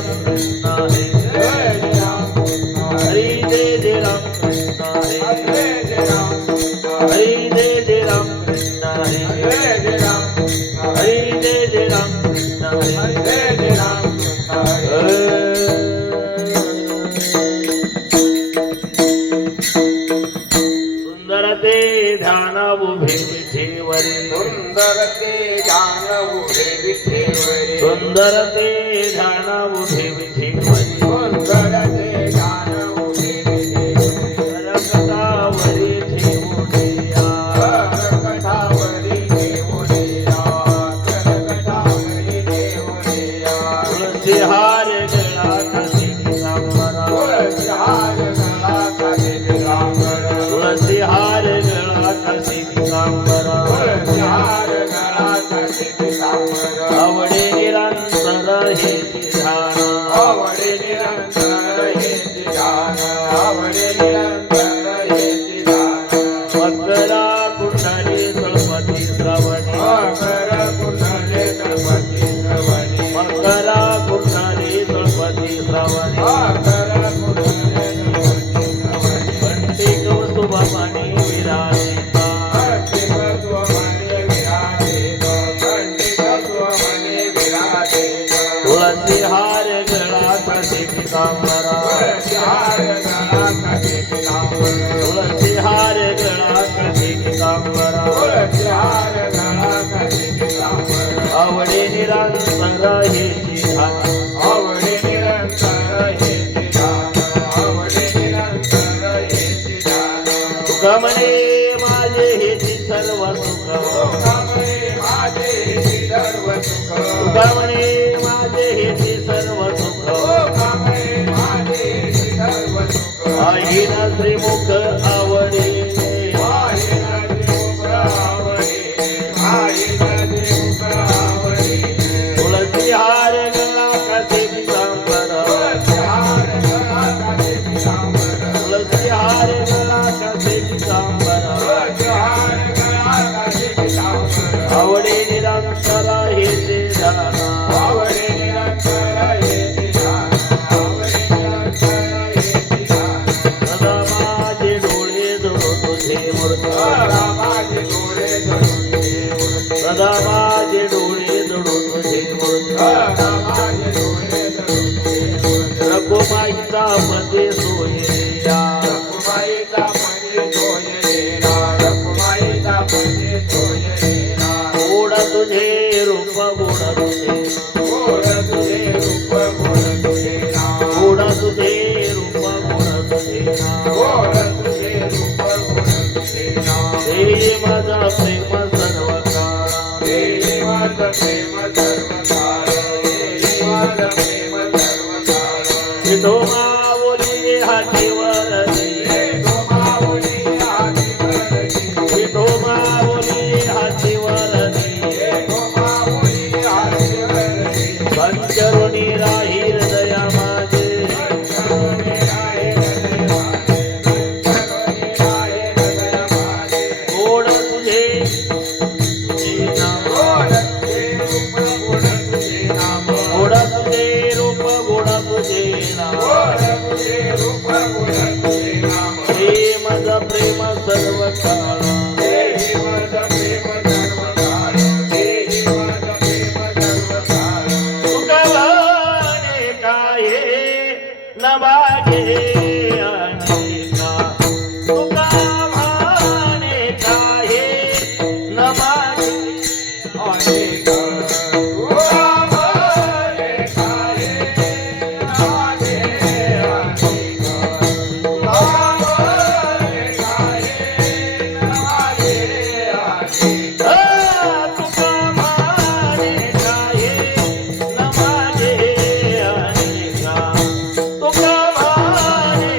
राम कृष्ण हरी हरी जय जय राम कृष्ण हरी हरी जय जय राम कृष्ण हरी हरी जय जय राम कृष्ण हरी सुंदर ते ध्यान उभे विठेवरी सुंदर ते ध्यान उभे विठेवरी सुंदर ते ध्यान उभे विठेवरी सुंदर ते ध्यान उभे विठेवरी रंगतावरी ठेवूनिया करकटावरी ठेवूनिया करकटावरी ठेवूनिया तुळसी हार गळा खाली पितांबरा तुळसी हार गळा खाली पितांबरा तुळसी हार गळा खाली पितांबरा तुळसी हार गळा खाली पितांबरा आवडे निरंतर हे ध्यान आवडे निरंतर हे ध्यान आवडे निरंतर हे ध्यान मकरा कुंडली तळपती श्रवणी मकर कुंडले तळपती श्रवणी मकरा कुंडली तळपती श्रवणी मकर कुंडले तळपती श्रवणी घंटी कौस्तुभमणी विराजिता पंडित स्वमने विराजित पंडित स्वमने विराजित तुळसी हार गळा खाली पितांबरा तुळसी हार गळा खाली पितांबरा तुळसी हार गळा खाली पितांबरा तुळसी हार गळा खाली पितांबरा आवडे निरंतर हे ध्यान आवडे निरंतर हे ध्यान आवडे निरंतर हे ध्यान सुखमने माझे हेची सर्व सुख सुखमये माझे सर्व सुख सुखमने माझे हेची सर्व सुख सुखमये माझे सर्व सुख आईन श्रीमुख आवडे मायेन त्रिमुख आवडे मायेन त्रिमुख आवडे तुळसी हार गळा खाली पितांबरा तुळसी हार गळा खाली पितांबरा तुळसी हार गळा खाली पितांबरा तुळसी हार गळा खाली पितांबरा आवडे निरंतर हे ध्यान आवडे निरंतर हे ध्यान आवडे निरंतर हे ध्यान सदा माझे डोळे जळू तुझे मूर्ती माझे डोळे जळून ते मूर्ती सदा माझे डोळे जळू तुझे मूर्ती माझे डोळे जळून ते मूर्ती रघुमाईचा मध्ये सोयरिया रखुमाईचा म्हणजे सोयरेला रखुमाईचा म्हणजे सोयरेला गोड तुझे रूप गोड तुझे गोड तुझे रूप गोड तुझे नाम गोड तुझे रूप गोड तुझे गोड तुझे रूप गोड तुझे नाम हे माझा प्रेम सर्व काळ हे माझं प्रेम सर्व काळ हे माझं प्रेम सर्व काळ विठो माऊली हातीवर तो माऊली आधी वरती विठो माऊली हातीवर तो माऊली आधी वरती पंचरुणी राही हृदया माझे करुणी आहे हृदय माझे करुणी आहे हृदय माझे गोड तुझे नाम गोड तुझे रूप गोड तुझे नाम गोड तुझे रूप गोड तुझे नाम गोड तुझे रूप गोड तुझे नाम हे माझा प्रेम सर्व काळ देही माझं प्रेम सर्व काळ देही माझं प्रेम सर्व काळ तुकवाने काय न मागे अनेका तुकवाने काय न मागे अनेक तुझे काय माझे अनेक तुझे काय माझे अनेक तुकवाने काय न मागे अनेका तुकवाने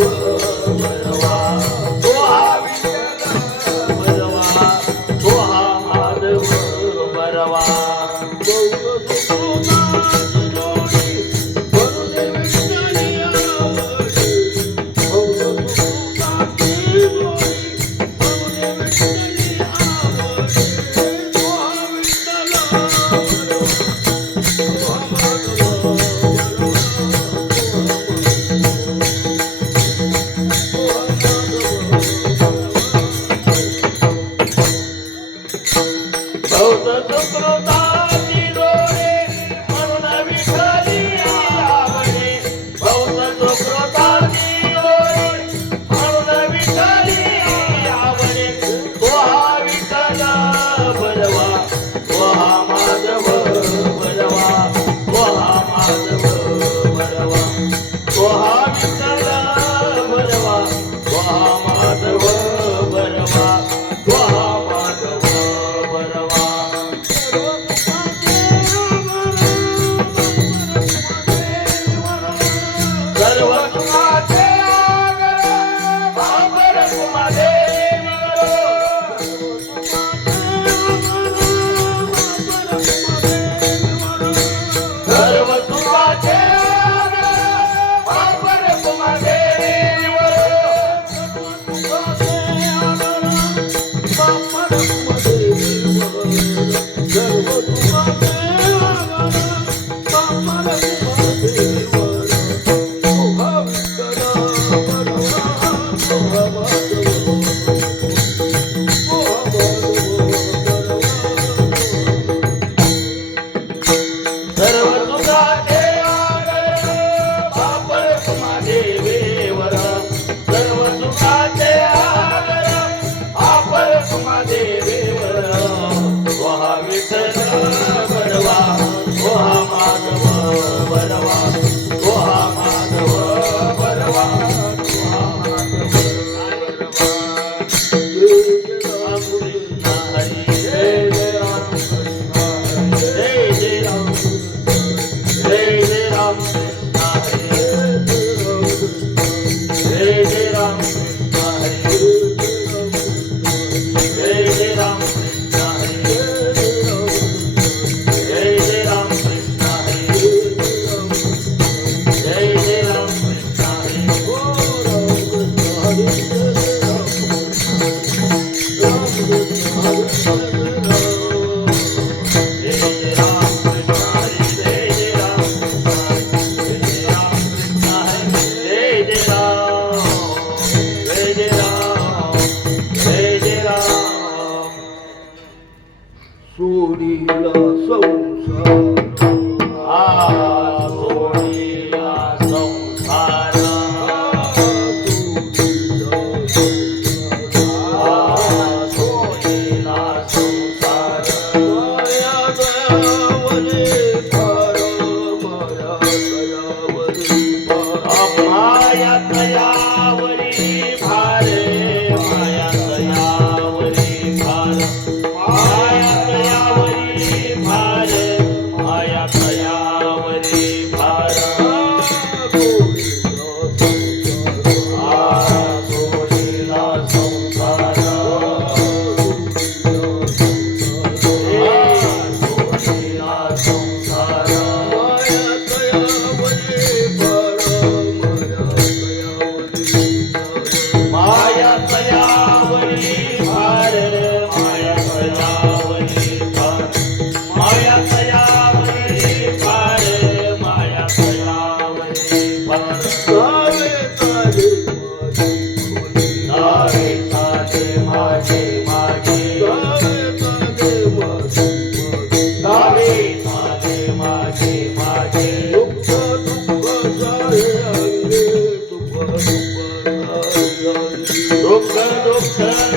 Oh तयावरी भार माया तयावरी भार माया तयावरी भार माया तयावरी भार सोडीला संसार सोडीला संसार माया तयावरी भार माया तयावरी भार माया तयावरी भार माया तयावरी भार नावे ताजे माझे मागे नावे ताजे माझे मागे दुःख दुःख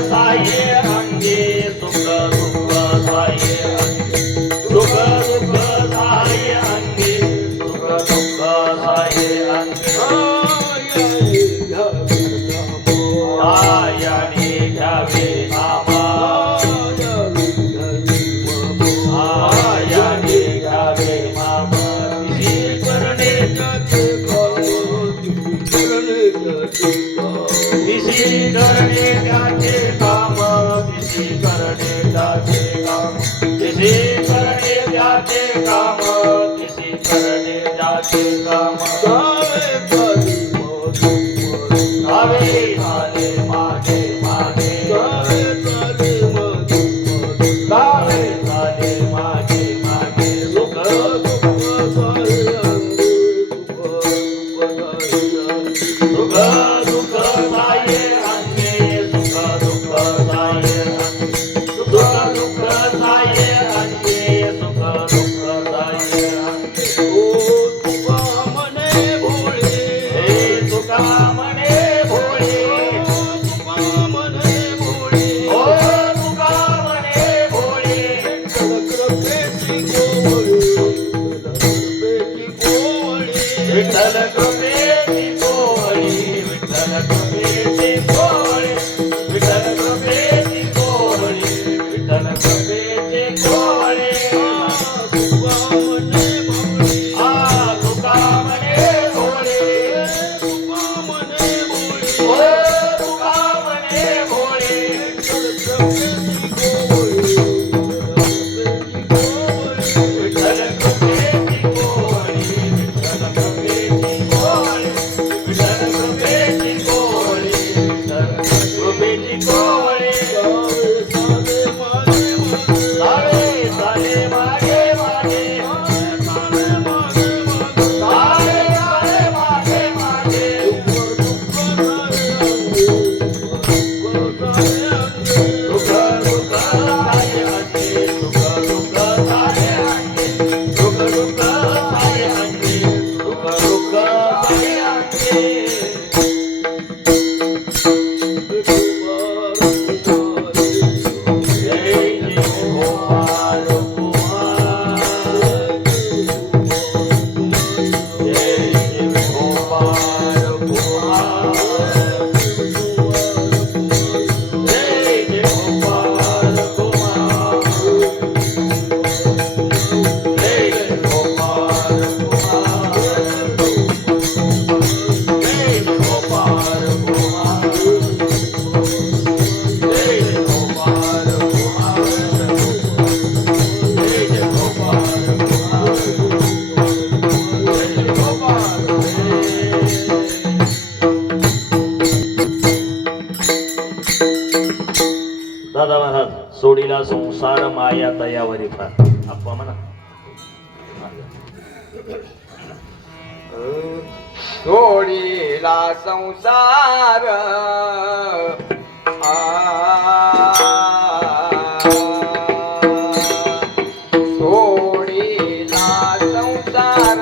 साये अंगे सुख दुःख साये अंगे सुख दुःख साये अंगे सुख दुःख साये अंगे आयाने घ्यावे नामा आयाने घ्यावे नामा तिशी करणे तिशी करणे त्याचे काम तिशी करणे त्याचे काम तिशी करणे त्याचे काम तिशी करणे त्याचे काम नावे झाले मागे मागे नावे झाले मागे मागे सुख सुख दुःख साये अंगे सुख दुःख साये अंगे सुख दुःख साये अंगे सुख दुःख साये अंगे हे तुका म्हणे भोळे ओ तुका म्हणे भोळे विठ्ठल कृपेची कोवळी विठ्ठल कृपेची कोवळी विठ्ठल कृपेची कोवळी विठ्ठल कृपेची कोवळी आ तुका म्हणे भोळे ओ तुका म्हणे भोळे विठ्ठल कृपेची कोवळी विठ्ठल कृपेची कोवळी विठ्ठल कृपेची कोवळी विठ्ठल कृपेची कोवळी नावे झाले मागे मागे नावे झाले मागे मागे दुःख दुःख साये अंगे सुख दुःख साये अंगे सुख दुःख साये अंगे सुख दुःख साये अंगे जय जय गोपाल कुमार जय जय गोपाल कुमार जय जय गोपाल कुमार जय जय गोपाल कुमार जय जय गोपाल कुमार जय जय गोपाल कुमार जय जय गोपाल कुमार जय जय गोपाल दादा महाराज सोडीला संसार माया तयावरी फार आप्पा म्हणा सोडीला संसार सोडीला संसार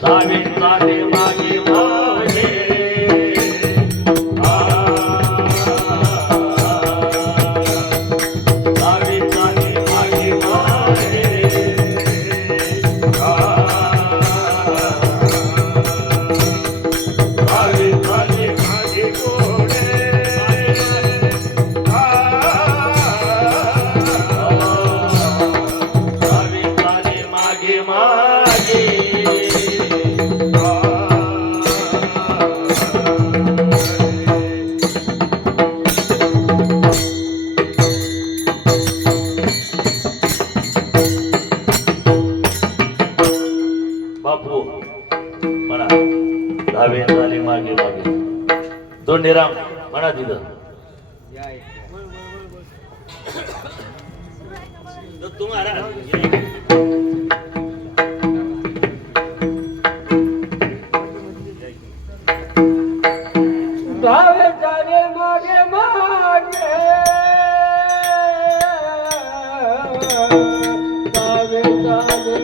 सावे सावे मागे मागे सावे सावे मागे मागे सावे सावे मागे कोणे सावे सावे मागे मागे बापू म्हणा धावे झाले मागे मागे दोंडेराम म्हणा तिथं तुम्हाला धावे धावे मागे मागे धावे धावे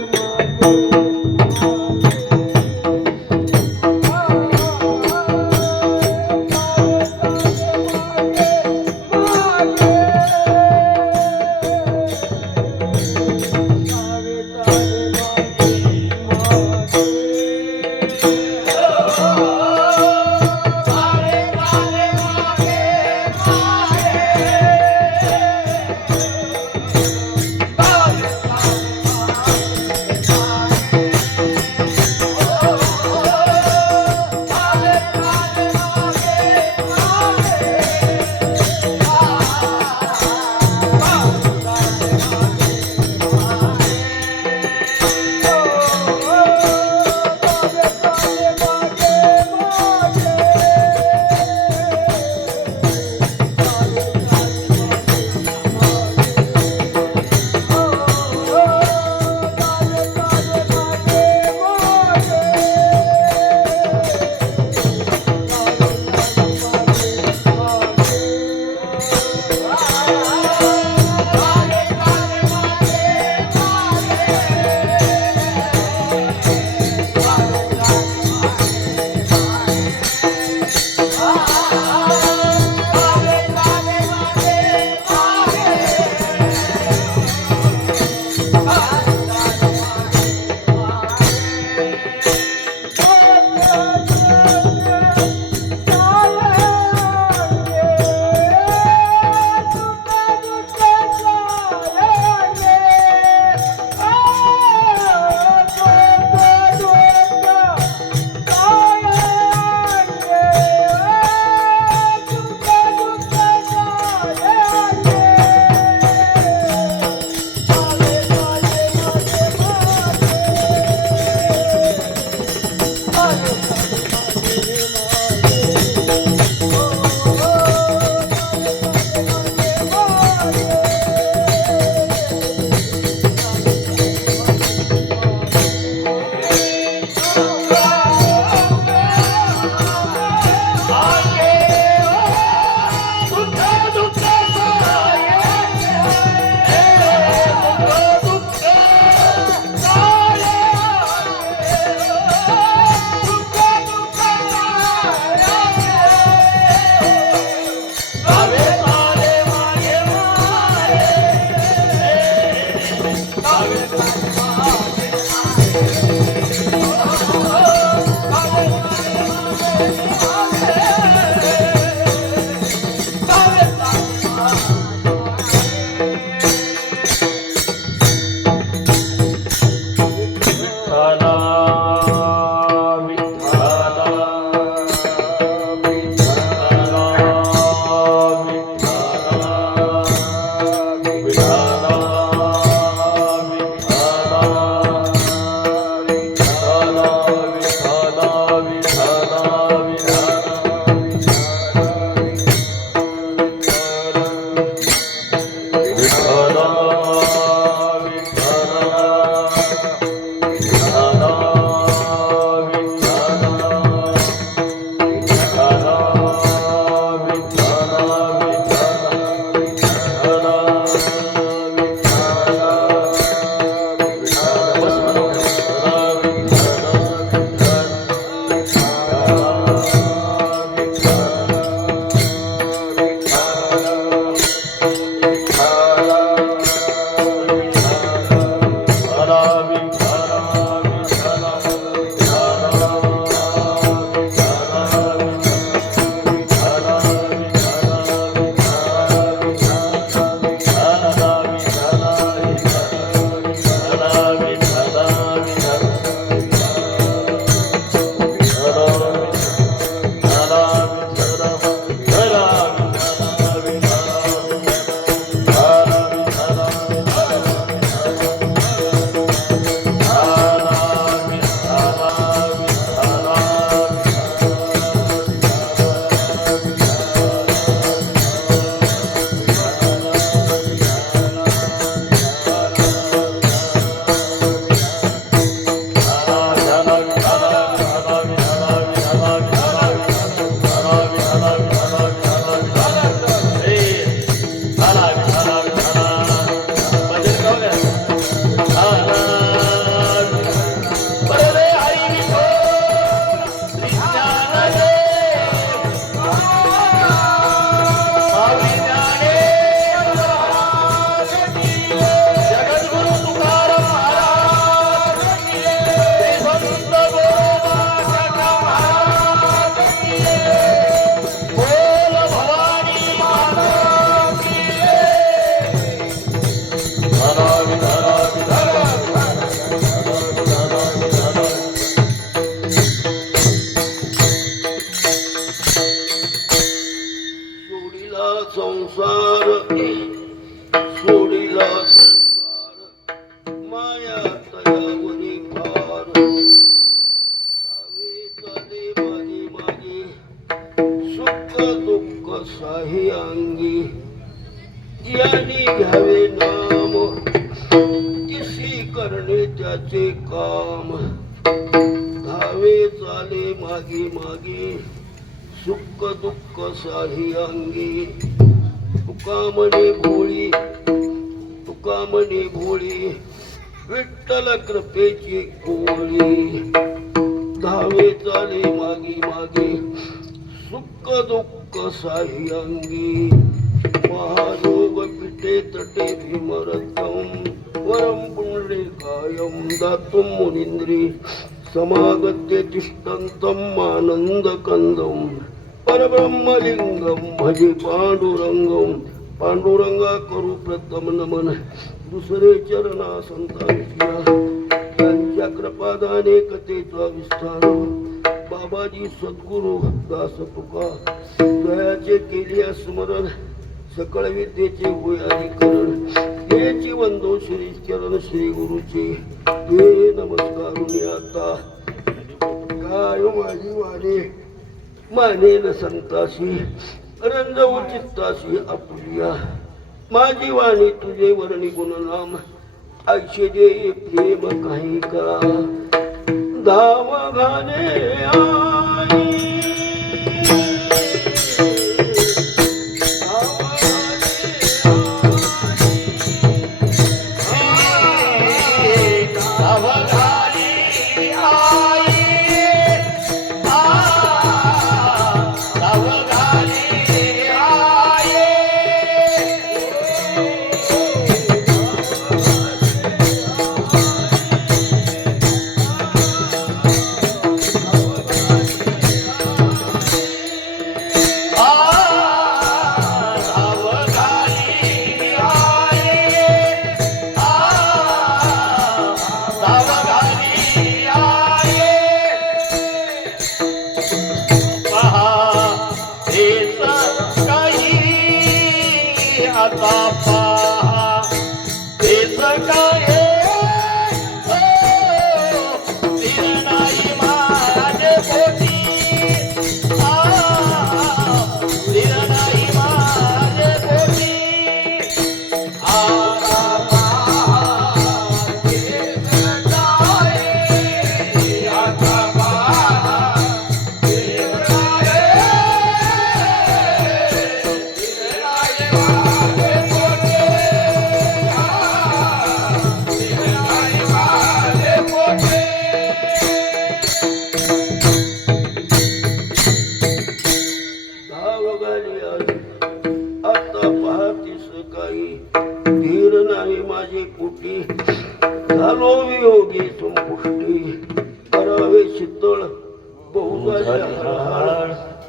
दुःख साही अंगी यानी घ्यावे नाम तिसी करणे त्याचे काम धावे चाले मागे मागे सुख दुःख साही अंगी तुका म्हणे भोळी विठ्ठल कृपेची कोळी धावे चाले मागे मागे सुख दुःख साही अंगी महारोग पिटे तटे भीमरथम वरम पुंडलिकायं दातुं मुनींद्री समागत्य तिष्ठन्तं आनंदकंदं परब्रह्मलिंगं भजे पांडुरंगं पांडुरंगा करू प्रथम नमन दुसरे चरणा संतांच्या त्यांच्या कृपादाने कथेचा विस्तार बाबाजी सद्गुरु दास तुका दयाचे केले स्मरण सकळ विद्येचे होय अधिकरण हेची वंदो श्री चरण श्री गुरुचे हे नमस्कारुनी आता काय माझी वाणी मानेल संताशी रंजवू चित्ताशी आपुलिया माझी वाणी तुझे वर्णी गुणनाम ऐशे दे प्रेम काही करा धाव घाले आई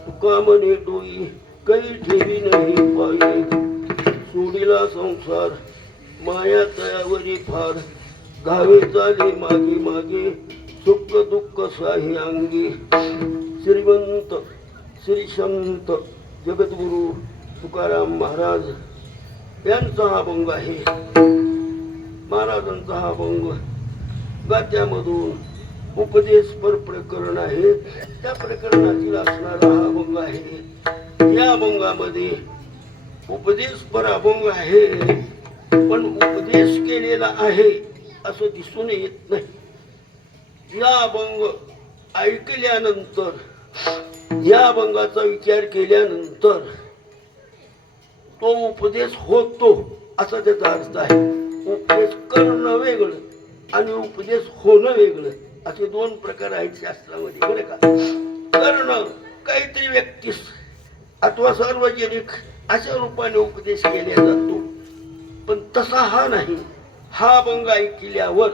तुकामने डोई काही ठेवी नाही पायी सोडिला संसार माया तयावरी फार धावे चाले मागे मागे सुख दुःख साही अंगी श्रीमंत श्री संत जगद्गुरु तुकाराम महाराज यांचा हा अभंग आहे. महाराजांचा हा अभंग गात्यामधून उपदेशपर प्रकरण आहे. त्या प्रकरणातील असणारा हा अभंग आहे. या अभंगामध्ये उपदेशपर अभंग आहे, पण उपदेश केलेला आहे असं दिसून येत नाही. या अभंग ऐकल्यानंतर, या अभंगाचा विचार केल्यानंतर तो उपदेश होतो असा त्याचा अर्थ आहे. उपदेश करणं वेगळं आणि उपदेश होणं वेगळं असे दोन प्रकार आहेत शास्त्रामध्ये, बरं का. करणं काहीतरी व्यक्तीस अथवा सार्वजनिक अशा रूपाने उपदेश केला जातो, पण तसा हा नाही. हा अभंग ऐकल्यावर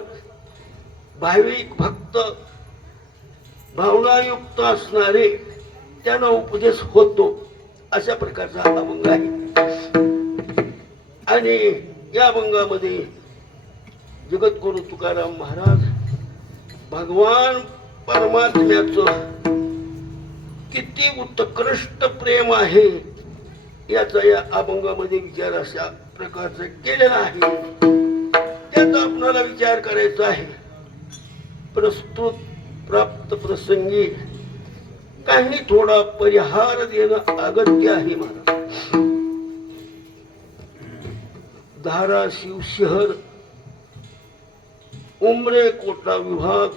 भाविक भक्त भावनायुक्त असणारे त्यांना उपदेश होतो अशा प्रकारचा हा अभंग आहे. आणि या अभंगामध्ये जगद्गुरु तुकाराम महाराज भगवान परमात्म्याचं किती उत्कृष्ट प्रेम आहे याचा या अभंगामध्ये विचार अशा प्रकारचा केलेला आहे. त्याचा आपल्याला विचार करायचा आहे. प्रस्तुत प्राप्त प्रसंगी काही थोडा परिहार देणं अगत्य आहे महाराज. धाराशिव शहर, उमरे कोटा विभाग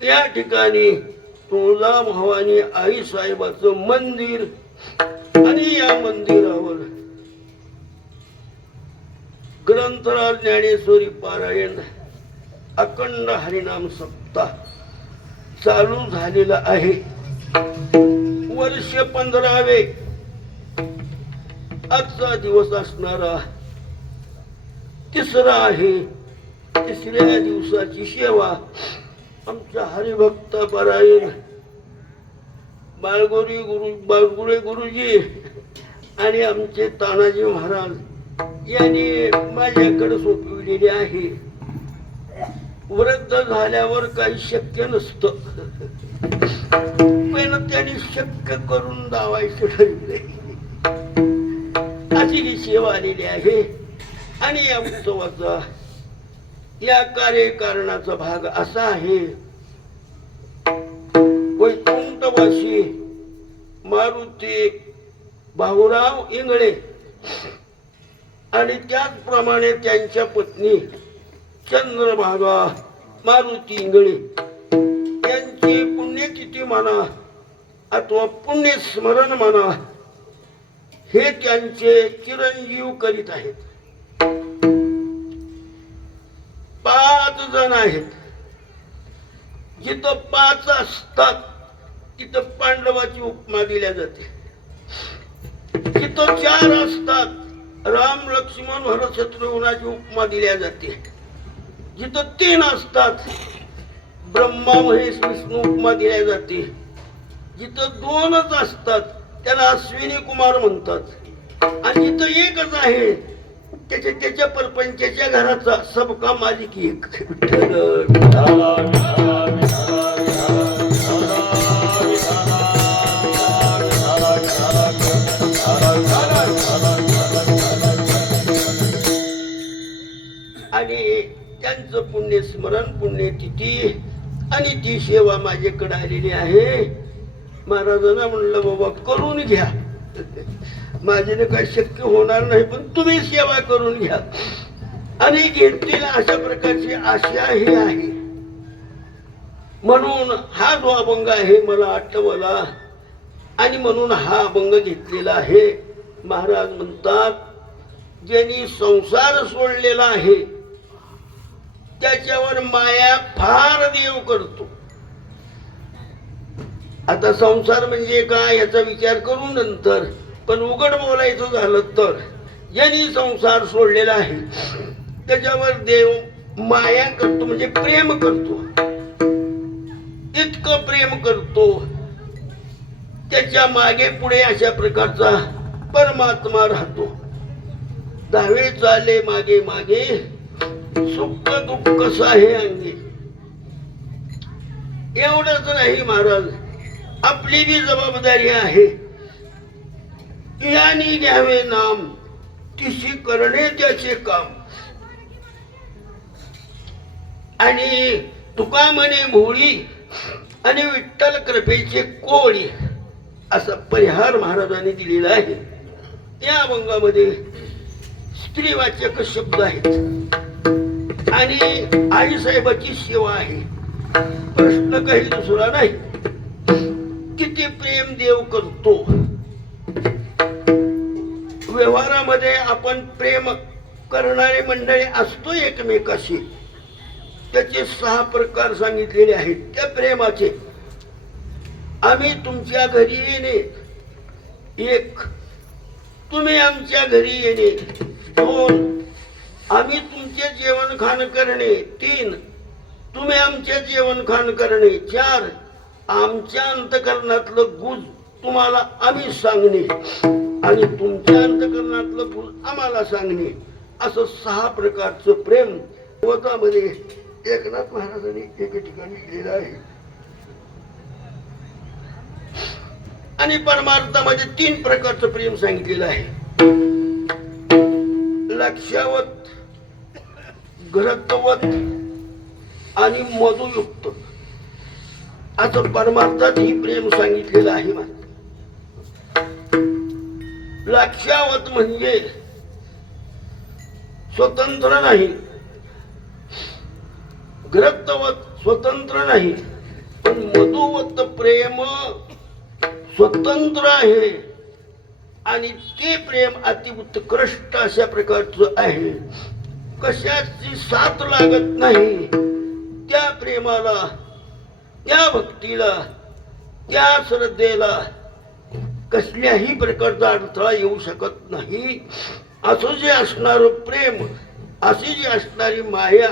या ठिकाणी तुळजा भवानी आई साहेबाचं मंदिर आणि या मंदिरावर ग्रंथराज ज्ञानेश्वरी पारायण अखंड हरिनाम सप्ताह चालू झालेला आहे. वर्ष 15वे आजचा दिवस असणारा तिसरा आहे. तिसऱ्या दिवसाची सेवा आमच्या हरिभक्त परायण बाळगुरे गुरुजी आणि आमचे तानाजी महाराज यांनी माझ्याकडे सोपविलेली आहे. वृद्ध झाल्यावर काही शक्य नसतं, पण त्यांनी शक्य करून दावायचं ठरले. अशी ही सेवा आलेली आहे. आणि या उत्सवाचा या कार्यकारणाचा भाग असा आहे. वैकुंठवासी मारुती भाऊराव इंगळे आणि त्याचप्रमाणे त्यांच्या पत्नी चंद्रभागा मारुती इंगळे यांची पुण्यतिथी म्हणा अथवा पुण्यस्मरण म्हणा हे त्यांचे चिरंजीव करीत आहेत. 5 जण आहेत. जिथं 5 असतात तिथं पांडवाची उपमा दिल्या जाते. जिथं 4 असतात राम लक्ष्मण भरत शत्रुघ्नाची उपमा दिल्या जाते. जिथं 3 असतात ब्रह्मा महेश विष्णू उपमा दिल्या जाते. जिथं 2च असतात त्याला अश्विनी कुमार म्हणतात. आणि जिथं 1च आहे त्याच्या परपंचाच्या घराचा सबका मालिक एक. आणि त्यांचं पुण्यस्मरण पुण्यतिथी आणि ती सेवा माझ्याकडे आलेली आहे. महाराजांना म्हणलं बाबा करून घ्या, माझ्याने काही शक्य होणार नाही पण तुम्ही सेवा करून घ्या. आणि घेतील अशा प्रकारची आशा ही आहे. म्हणून हा जो अभंग आहे मला आठवला आणि म्हणून हा अभंग घेतलेला आहे. महाराज म्हणतात ज्यांनी संसार सोडलेला आहे त्याच्यावर माया फार देव करतो. आता संसार म्हणजे काय याचा विचार करू नंतर, पण उघड बोलायचं झालं तर ज्यांनी संसार सोडलेला आहे त्याच्यावर देव माया करतो म्हणजे प्रेम करतो. इतकं प्रेम करतो त्याच्या मागे पुढे अशा प्रकारचा परमात्मा राहतो. धावे चाले मागे मागे सुख दुःख साहे अंगी. एवढंच नाही महाराज, आपली बी जबाबदारी आहे. यानी घ्यावे नाम तिशी करणे त्याचे काम. आणि तुका म्हणे भोळी आणि विठ्ठल कृपेचे कोळी असा परिहार महाराजांनी दिलेला आहे. या अभंगामध्ये स्त्रीवाचक शब्द आहेत आणि आईसाहेबाची सेवा आहे. प्रश्न काही दुसरा नाही. किती प्रेम देव करतो. व्यवहारामध्ये आपण प्रेम करणारे मंडळी असतो एकमेकाशी. त्याचे 6 प्रकार सांगितलेले आहेत. त्या प्रेमाचे आम्ही तुमच्या घरी येणे 1, तुम्ही आमच्या घरी येणे 2, आम्ही तुमचे जेवण खाण करणे 3, तुम्ही आमचे जेवण खाण करणे 4, आमच्या अंतकरणातलं गुज तुम्हाला आम्ही सांगणे आणि तुमच्या अंतकरणातलं गुज आम्हाला सांगणे. असं 6 प्रकारचं प्रेम भागवतामध्ये एकनाथ महाराजांनी एके ठिकाणी लिहिलेलं आहे. आणि परमार्थामध्ये 3 प्रकारचं प्रेम सांगितलेलं आहे. लक्षावत, घरत्वत आणि मधुयुक्त असं परमार्थात ही प्रेम सांगितलेलं आहे मला. लाक्षावत म्हणजे स्वतंत्र नाही, ग्रक्तवत स्वतंत्र नाही, पण मधुवत प्रेम स्वतंत्र आहे आणि ते प्रेम अति उत्कृष्ट अशा प्रकारचं आहे. कशाची साथ लागत नाही त्या प्रेमाला, त्या भक्तीला, त्या श्रद्धेला कसल्याही प्रकारचा अडथळा येऊ शकत नाही. असं जे असणार प्रेम, अशी जी असणारी माया,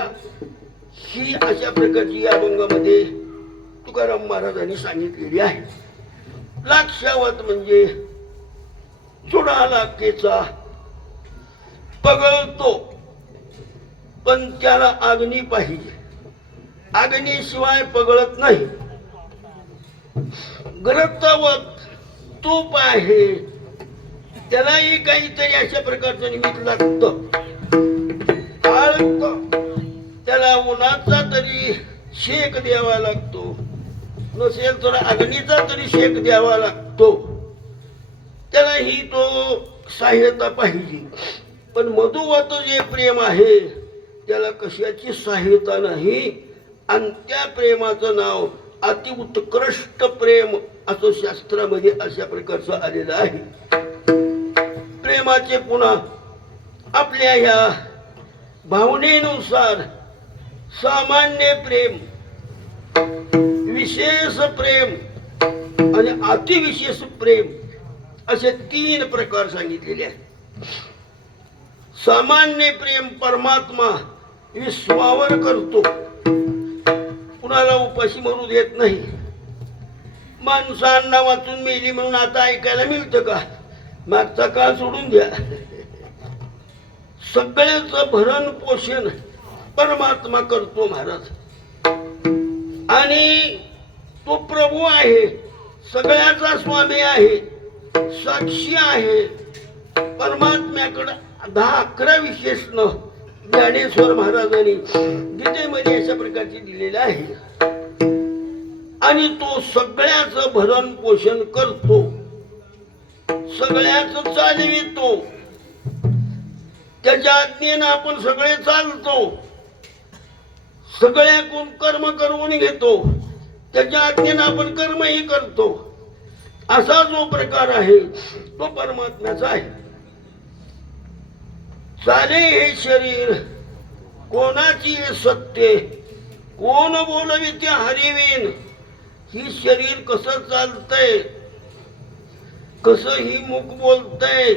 ही अशा प्रकारची या अभंगामध्ये तुकाराम महाराजांनी सांगितलेली आहे. लाक्षावत म्हणजे जुडा लाखेचा पगळतो, पण त्याला अग्नी पाहिजे, अग्नीशिवाय पगळत नाही. ग्रक्तवत तूप आहे, त्यालाही काहीतरी अशा प्रकारचं निमित्त लागतं. त्याला उन्हाचा तरी शेक द्यावा लागतो, नसेल तर अग्नीचा तरी शेक द्यावा लागतो. त्यालाही तो सहाय्यता पाहिजे. पण मधुवत जे प्रेम आहे त्याला कशाची सहाय्यता नाही आणि त्या प्रेमाचं नाव अति उत्कृष्ट प्रेम असं शास्त्रामध्ये अशा प्रकारचं आलेलं आहे. प्रेमाचे पुन्हा आपल्या ह्या भावनेनुसार सामान्य प्रेम, विशेष प्रेम आणि अतिविशेष प्रेम असे 3 प्रकार सांगितलेले आहेत. सामान्य प्रेम परमात्मा विश्वावर करतो, कुणाला उपाशी मरू देत नाही. माणसांना वाचून मेली म्हणून आता ऐकायला मिळतं का? मागचा काळ सोडून द्या. सगळ्याचं भरण पोषण परमात्मा करतो महाराज. आणि तो प्रभू आहे, सगळ्याचा स्वामी आहे, साक्षी आहे. परमात्म्याकडे 10-11 विशेषण ज्ञानेश्वर महाराजांनी गीतेमध्ये अशा प्रकारची दिलेली आहे. आणि तो सगळ्याचं भरण पोषण करतो, सगळ्याच चालवितो. त्याच्या आज्ञेनं आपण सगळे चालतो, सगळ्याकडून कर्म करून घेतो, त्याच्या आज्ञेनं आपण कर्मही करतो. असा जो प्रकार आहे तो परमात्म्याचा आहे. चाले हे शरीर कोणाची सत्य, कोण बोलविते हरिवीन. ही शरीर कसं चालतंय, कसं ही मुख बोलतंय,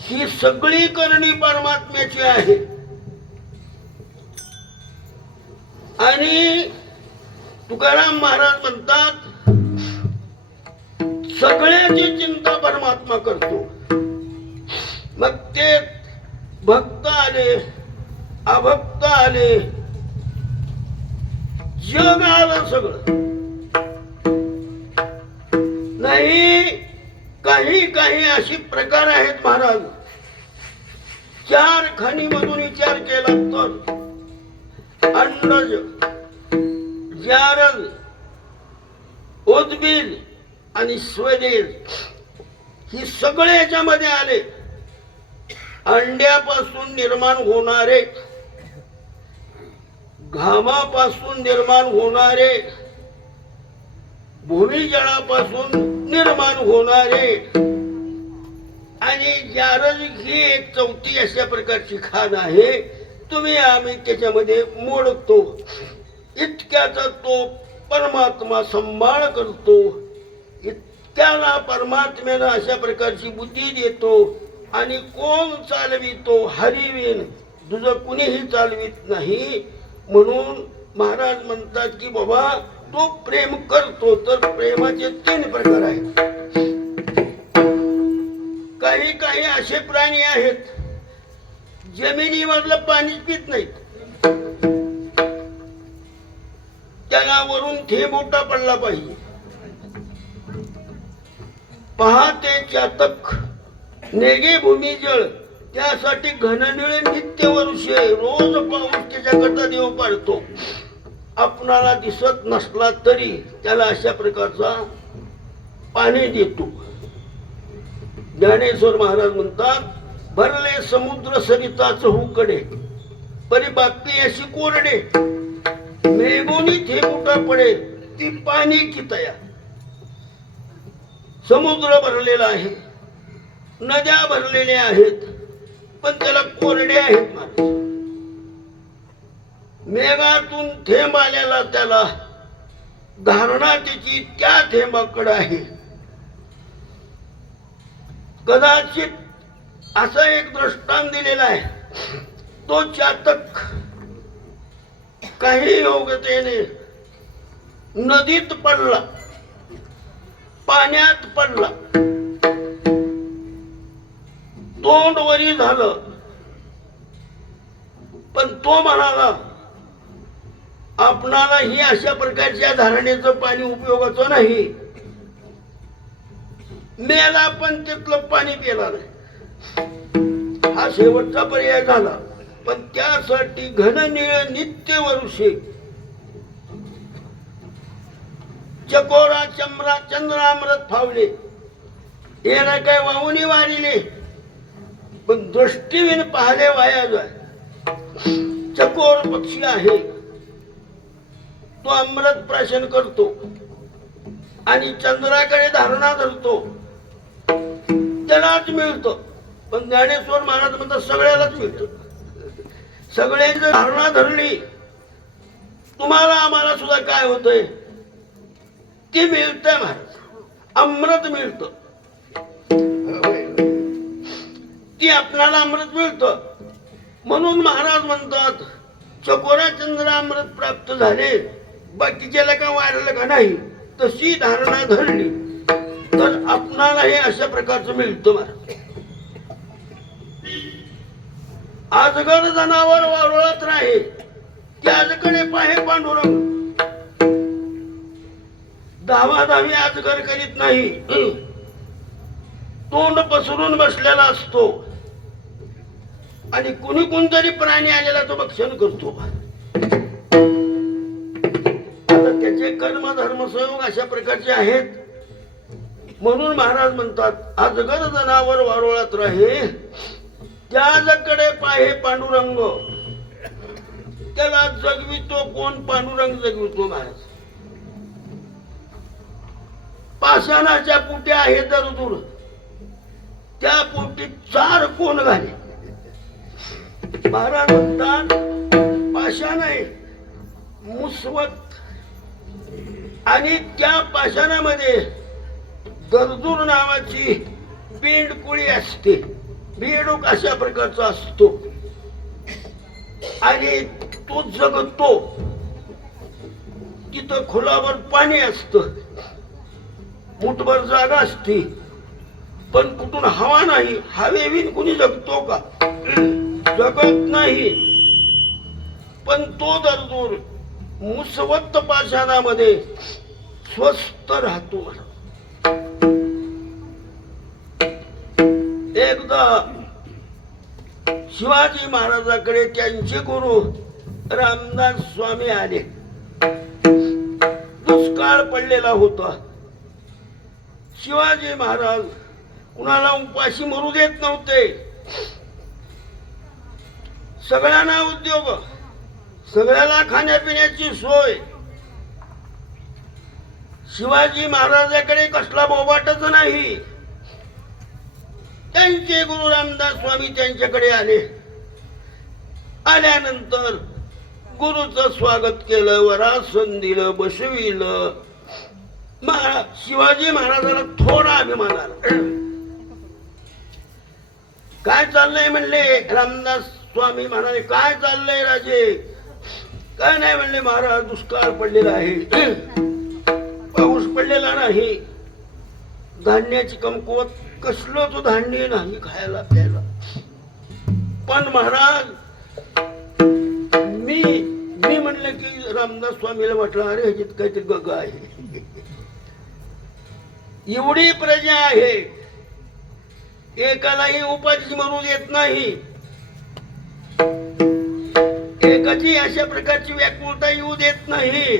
ही सगळी करणी परमात्म्याची आहे. आणि तुकाराम महाराज म्हणतात सगळ्याची चिंता परमात्मा करतो. मग ते भक्त आले, अभक्त आले, जग आलं सगळं नाही. काही अशी प्रकार आहेत महाराज. 4 खाणीमधून विचार केला तर अंडज, जारद, उद्भिद आणि स्वदेश ही सगळे याच्यामध्ये आले. अंड्यापासून निर्माण होणारे, घामापासून निर्माण होणारे, भूमिजळापासून निर्माण होणारे आणि जारज ही एक 4थी अशा प्रकारची खाण आहे. तुम्ही आम्ही त्याच्यामध्ये मोडतो. इतक्याचा तो परमात्मा सांभाळ करतो. इतक्याला परमात्म्यानं अशा प्रकारची बुद्धी देतो. आणि कोण चालवितो हरिवीन, दुसरं कुणीही चालवित नाही. म्हणून महाराज म्हणतात की बाबा तो प्रेम करतो. तर प्रेमाचे 3 प्रकार आहेत. काही असे प्राणी आहेत जमिनीमधलं पाणी पित नाहीत, त्याला वरून थेंब मोठा पडला पाहिजे. पहाटे चातक नेगे भूमिजळ, त्यासाठी घननिळे नित्य वर्षे रोज पाऊस त्याच्याकरता देव पाडतो. आपणाला दिसत नसला तरी त्याला अशा प्रकारचा पाणी देतो. ज्ञानेश्वर महाराज म्हणतात, भरले समुद्र सरिताच हुकडे परी बातमी अशी कोरडे, मेघोनी थेकुटा पडे ती पाणी की तया. समुद्र भरलेला आहे, नद्या भरलेल्या आहेत, पण त्याला कोरडे आहेत महाराज. मेघातून थेंब आलेला त्याला धारणा त्याची त्या थेंबाकडे आहे. कदाचित असा एक दृष्टांत दिलेला आहे, तो चातक काही योग्यतेने नदीत पडला, पाण्यात पडला, तोंड वरी झालं, पण तो म्हणाला आपणाला ही अशा प्रकारच्या धारणेचं पाणी उपयोगाचं नाही. मेला पण तिथलं पाणी पिला नाही. हा शेवटचा पर्याय झाला. पण त्यासाठी घननीळ नित्य वरुषे चकोरा चमरा चंद्रामृत फावले, येणं काय वाहुनी वारिले, पण दृष्टीविन पाहिले वाया जाय. चकोर पक्षी आहे, तो अमृत प्राशन करतो आणि चंद्राकडे धारणा धरतो, त्यालाच मिळतं. पण ज्ञानेश्वर महाराज म्हणतात सगळ्यालाच मिळतं. सगळ्यांची धारणा धरली, तुम्हाला आम्हाला सुद्धा काय होतंय ते मिळतंय महाराज, अमृत मिळतं. ती आपल्याला अमृत मिळतं. म्हणून महाराज म्हणतात चकोरा चंद्र अमृत प्राप्त झाले, बाकीच्याला का वारलं का नाही, तशी धारणा धरली तर आपणाला हे अशा प्रकारचं मिळतं महाराज. आजगर जनावर वारुळात राहे, त्याजकडे पाहे पांडुरंग. धावाधावी आजगर करीत नाही, तोंड पसरून बसलेला असतो आणि कुणी कोणतरी प्राणी आलेला तो भक्षण करतो. आता त्याचे कर्म धर्म संयोग अशा प्रकारचे आहेत. म्हणून महाराज म्हणतात आजगर जनावर वारुळात राहे, त्याजकडे पाहे पांडुरंग. त्याला जगवितो कोण? पांडुरंग जगवितो महाराज. पाषाणाच्या पोटी आहे दरदूर, त्या पोटी 4 कोण घाले. महाराज म्हणतात पाषाण आहे मुसवत, आणि त्या पाषाणामध्ये दरदूर नावाची पिंडकुळी असते, बेडूक अशा प्रकारचा असतो, आणि तो जगतो. तिथं खोलावर पाणी असतं, मुठभर जागा असते, पण कुठून हवा नाही. हवेविन कुणी जगतो का? जगत नाही. पण तो दरदूर मुसवत्त पाषाणामध्ये स्वस्थ राहतो. एकदा शिवाजी महाराजाकडे त्यांचे गुरु रामदास स्वामी आले. दुष्काळ पडलेला होता. शिवाजी महाराज कुणाला उपाशी मरू देत नव्हते. सगळ्यांना उद्योग, सगळ्याला खाण्यापिण्याची सोय. शिवाजी महाराजाकडे कसला बोबाटच नाही. त्यांचे गुरु रामदास स्वामी त्यांच्याकडे आले. आल्यानंतर गुरुचं स्वागत केलं, वरासन दिलं, बसविलं. शिवाजी महाराजाला थोडा अभिमान आला. काय चाललंय म्हणले. रामदास स्वामी म्हणाले काय चाललंय राजे. काय नाही म्हणले महाराज, दुष्काळ पडलेला आहे, पाऊस पडलेला नाही, धान्याची कमकुवत, कसलंच धान्य नाही खायला प्यायला. पण महाराज मी म्हणलं की रामदास स्वामीला म्हटलं अरे ह्याच्यात काहीतरी गग आहे. एवढी प्रजा आहे, एकालाही उपाशी मरू देत नाही. एकाची अशा प्रकारची व्याकुळता येऊ देत नाही.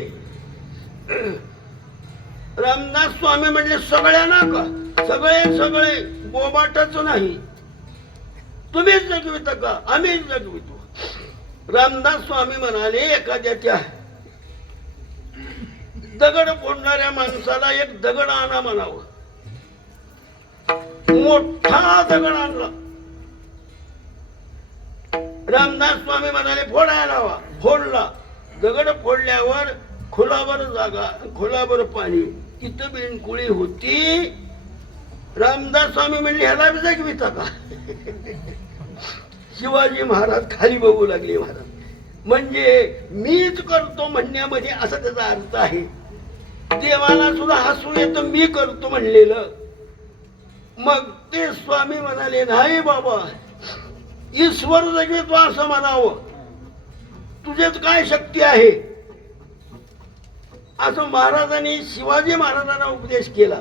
रामदास स्वामी म्हणले सगळ्यांना का? सगळे बोबाटच नाही. तुम्हीच जगविता का? आम्हीच जगवितो. रामदास स्वामी म्हणाले एखाद्याच्या दगड फोडणाऱ्या माणसाला एक दगड आणा म्हणावं. मोठा दगड आणला. रामदास स्वामी म्हणाले फोडायला लावा. फोडला. दगड फोडल्यावर खोलावर जागा, खोलावर पाणी, तिथं बिनकुळी होती. रामदास स्वामी म्हणले ह्याला बी जगविता का? शिवाजी महाराज खाली बघू लागले. महाराज म्हणजे मीच करतो म्हणण्यामध्ये असा त्याचा अर्थ आहे. देवाला सुद्धा हसू येतं मी करतो म्हणलेलं. मग ते स्वामी म्हणाले नाही बाबा, ईश्वर जगवितो असं म्हणावं. तुझ्यात काय शक्ती आहे असं महाराजांनी शिवाजी महाराजांना उपदेश केला.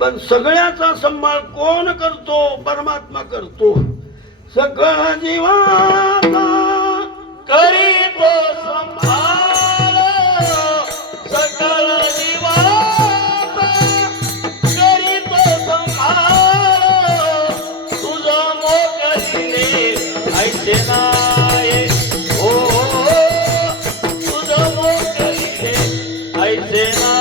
पण सगळ्याचा सांभाळ कोण करतो? परमात्मा करतो. सगळा जीवाचा करीतो संभाळ, सकल जीवाचा करीतो संभाळ. तुझं मोकळीने ऐसे नाही हो, तुझं मोकळीने ऐसे नाही.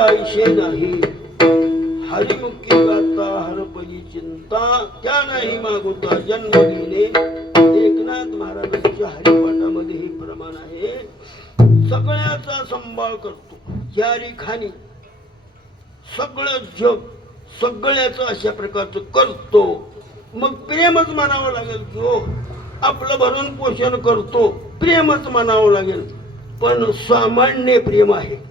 ऐशे नाही. हरिमुखी गाता हरपली चिंता, त्या नाही मागुता जन्म घेणे. एकनाथ महाराजांच्या हरिपाठामध्ये हे प्रमाण आहे. सगळ्याचा सांभाळ करतो. यारी खाणी सगळं जग सगळ्याचं अशा प्रकारचं करतो. मग प्रेमच म्हणावं लागेल. जो आपलं भरून पोषण करतो प्रेमच म्हणावं लागेल. पण सामान्य प्रेम आहे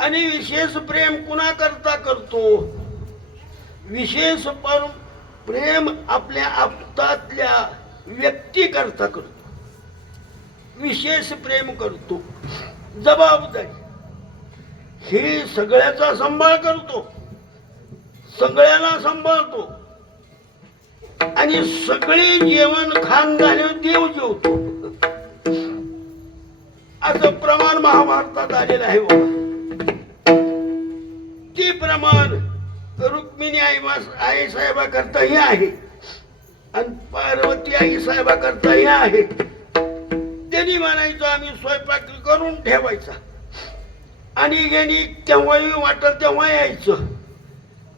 आणि विशेष प्रेम कुणा करता करतो? विशेष प्रेम आपल्या आप्तातल्या व्यक्ती करता करतो. विशेष प्रेम करतो. जबाबदारी ही सगळ्याचा सांभाळ करतो. सगळ्याला सांभाळतो आणि सगळे जेवण खाण झाल्यावर देव जेवतो. असं प्रमाण महाभारतात आलेलं आहे बाबा. ती प्रमाण रुक्मिणी आई साहेबा करताही आहे आणि पार्वती आई साहेबा करताही आहे. त्यांनी म्हणायचं आम्ही स्वयंपाक करून ठेवायचा आणि गेली तेव्हाही वाटत तेव्हा यायचं.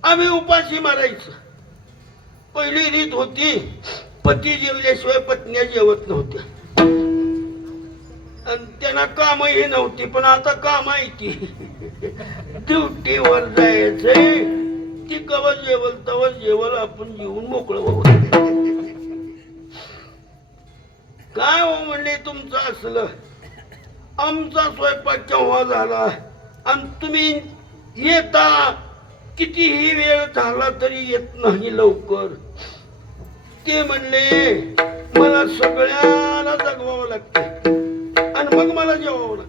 आम्ही उपाशी मारायचं. पहिली रीत होती पती जेवल्याशिवाय पत्न्या जेवत नव्हत्या आणि त्यांना कामही नव्हती. पण आता काम आहे ती ड्युटीवर जायचंय. ती कवा जेवल तवा जेवल आपण जेवून मोकळं व्हावं. काय हो म्हणले तुमचं असलं, आमचा स्वयंपाक केव्हा झाला आणि तुम्ही येता कितीही वेळ झाला तरी येत नाही लवकर. ते म्हणले मला सगळ्याला जगवावं लागते आणि मग मला जेवावं लागतं.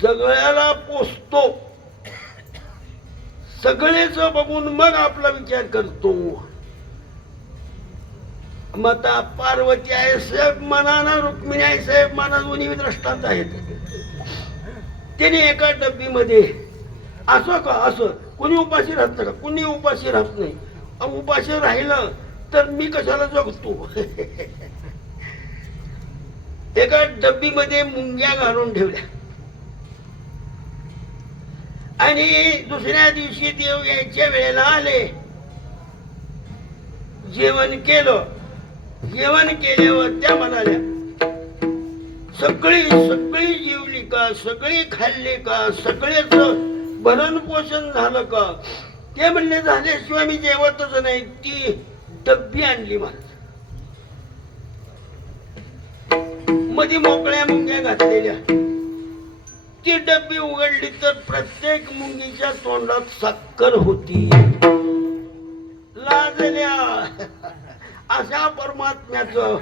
सगळ्याला पोचतो, सगळेच बघून मग आपला विचार करतो. मग आता पार्वती आहे साहेब मनानं, रुक्मिणी आहे साहेब मनानं, दोन्ही दृष्टांत आहेत. त्याने एका डब्बीमध्ये असं का असं कुणी उपाशी राहत का, कुणी उपाशी राहत नाही. उपाशी राहिलं तर मी कशाला जगतो. एका डब्बीमध्ये मुंग्या घालून ठेवल्या आणि दुसऱ्या दिवशी देव यायच्या वेळेला आले. जेवण केलं. जेवण केल्यावर त्या म्हणाल्या सगळी सगळी जेवली का, सगळी खाल्ली का, सगळेच भरण पोषण झालं का. ते म्हणले झाल्याशिवाय मी जेवतच नाही. ती डब्बी आणली महाराज, मध्ये मोकळ्या मुंग्या घातलेल्या. ती डब्बी उघडली तर प्रत्येक मुंगीच्या तोंडात साखर होती. लाजल्या. अशा परमात्म्याचं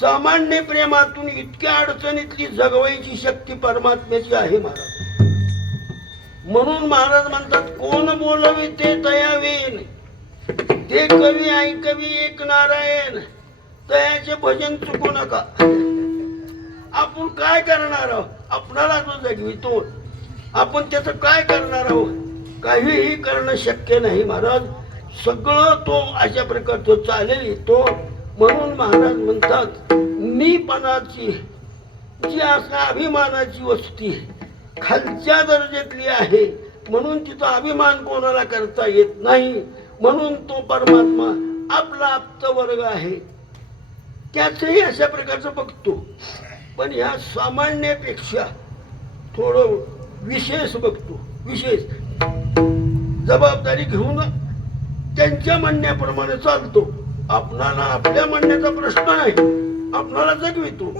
सामान्य प्रेमातून इतक्या अडचणीतली जगवायची शक्ती परमात्म्याची आहे महाराज. म्हणून महाराज म्हणतात कोण बोलवी ते तयावीन, ते कवी ऐकवी एक नारायण, तयाचे भजन चुकू नका. आपण काय करणार आहोत, आपणाला जो जगवितो आपण त्याचं काय करणार आहोत, काहीही करणं शक्य नाही महाराज. सगळं तो अशा प्रकारचं चालेल तो. म्हणून महाराज म्हणतात मीपणाची जी असा अभिमानाची वस्ती खालच्या दर्जातली आहे, म्हणून तिचा अभिमान कोणाला करता येत नाही. म्हणून तो परमात्मा आपला आप्त वर्ग आहे त्याचही अशा प्रकारचं बघतो. पण ह्या सामान्यापेक्षा थोडं विशेष बघतो. विशेष जबाबदारी घेऊन त्यांच्या म्हणण्याप्रमाणे चालतो. आपणाला आपल्या म्हणण्याचा प्रश्न नाही, आपणाला जगवितो,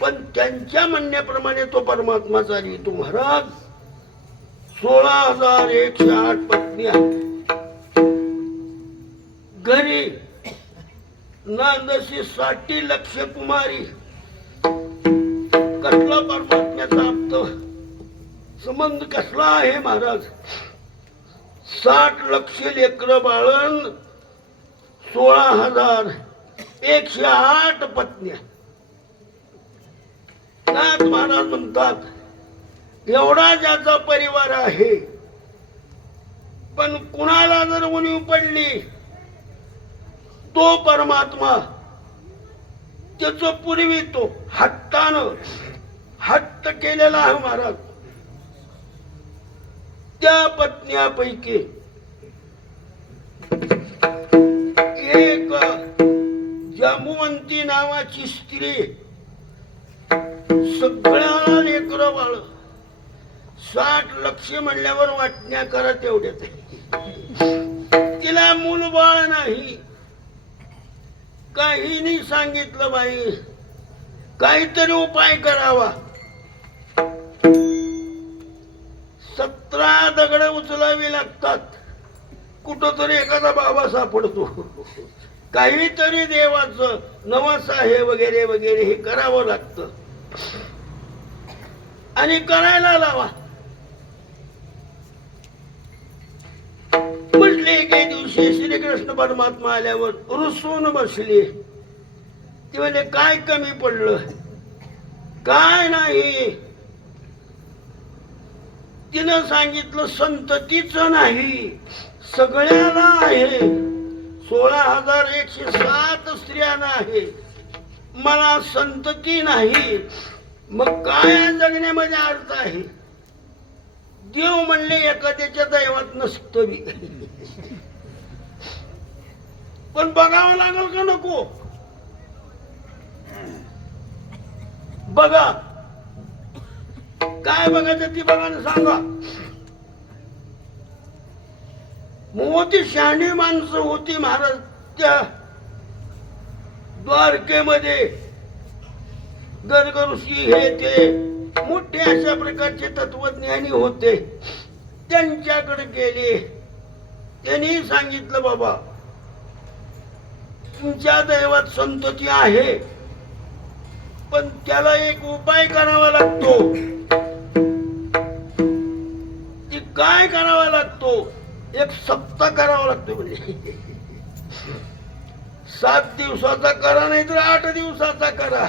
पण त्यांच्या म्हणण्याप्रमाणे तो परमात्मा चालवितो. महाराज 16,108 पत्नी घरी, नांदशी 60 लक्ष कुमारी. कसला परमात्म्याचा आप्त संबंध कसला आहे महाराज. 60 लक्ष लेकर बाळण, 16,108 पत्न्या. नाथ महाराज म्हणतात एवढा ज्याचा परिवार आहे, पण कुणाला जर उणीव पडली तो परमात्मा त्याच पुरवितो. हट्टानं हट्ट केलेला आहे महाराज. त्या पत्न्यापैकी एक जांबुवंती नावाची स्त्री, सगळ्याला लेकरं बाळ, 60 लक्ष म्हणल्यावर वाटण्या करा तेवढ्याच. तिला मूल बाळ नाही. काहीनी सांगितलं बाई काहीतरी उपाय करावा. 17 दगड उचलावी लागतात. कुठंतरी एखादा बाबा सापडतो. काहीतरी देवाचं नवस आहे वगैरे वगैरे हे करावं लागतं आणि करायला लावा. म्हटले एके दिवशी श्रीकृष्ण परमात्मा आल्यावर रुसून बसले. ते म्हणजे काय कमी पडलं, काय नाही. तिनं सांगितलं संततीच नाही, सगळ्याला आहे. 16,107 स्त्रियांना आहे, मला संतती नाही. मग काय जगण्यामध्ये अर्थ आहे. देव म्हणले एखाद्याच्या दैवात नसतं बी, पण बघावं लागल का नको. बघा काय बघायचं ती बघा ना, सांगा. मोठी शहाणी माणसं होती महाराज. त्या द्वारकेमध्ये गर्ग ऋषी हे ते मोठे अशा प्रकारचे तत्वज्ञानी होते. त्यांच्याकडे गेले. त्यांनी सांगितलं, बाबा तुमच्या दैवात संतती आहे, पण त्याला एक उपाय करावा लागतो. ती काय करावा लागतो? एक सप्ताह करावा लागतो. म्हणजे 7 दिवसाचा करा, नाही तर 8 दिवसाचा करा.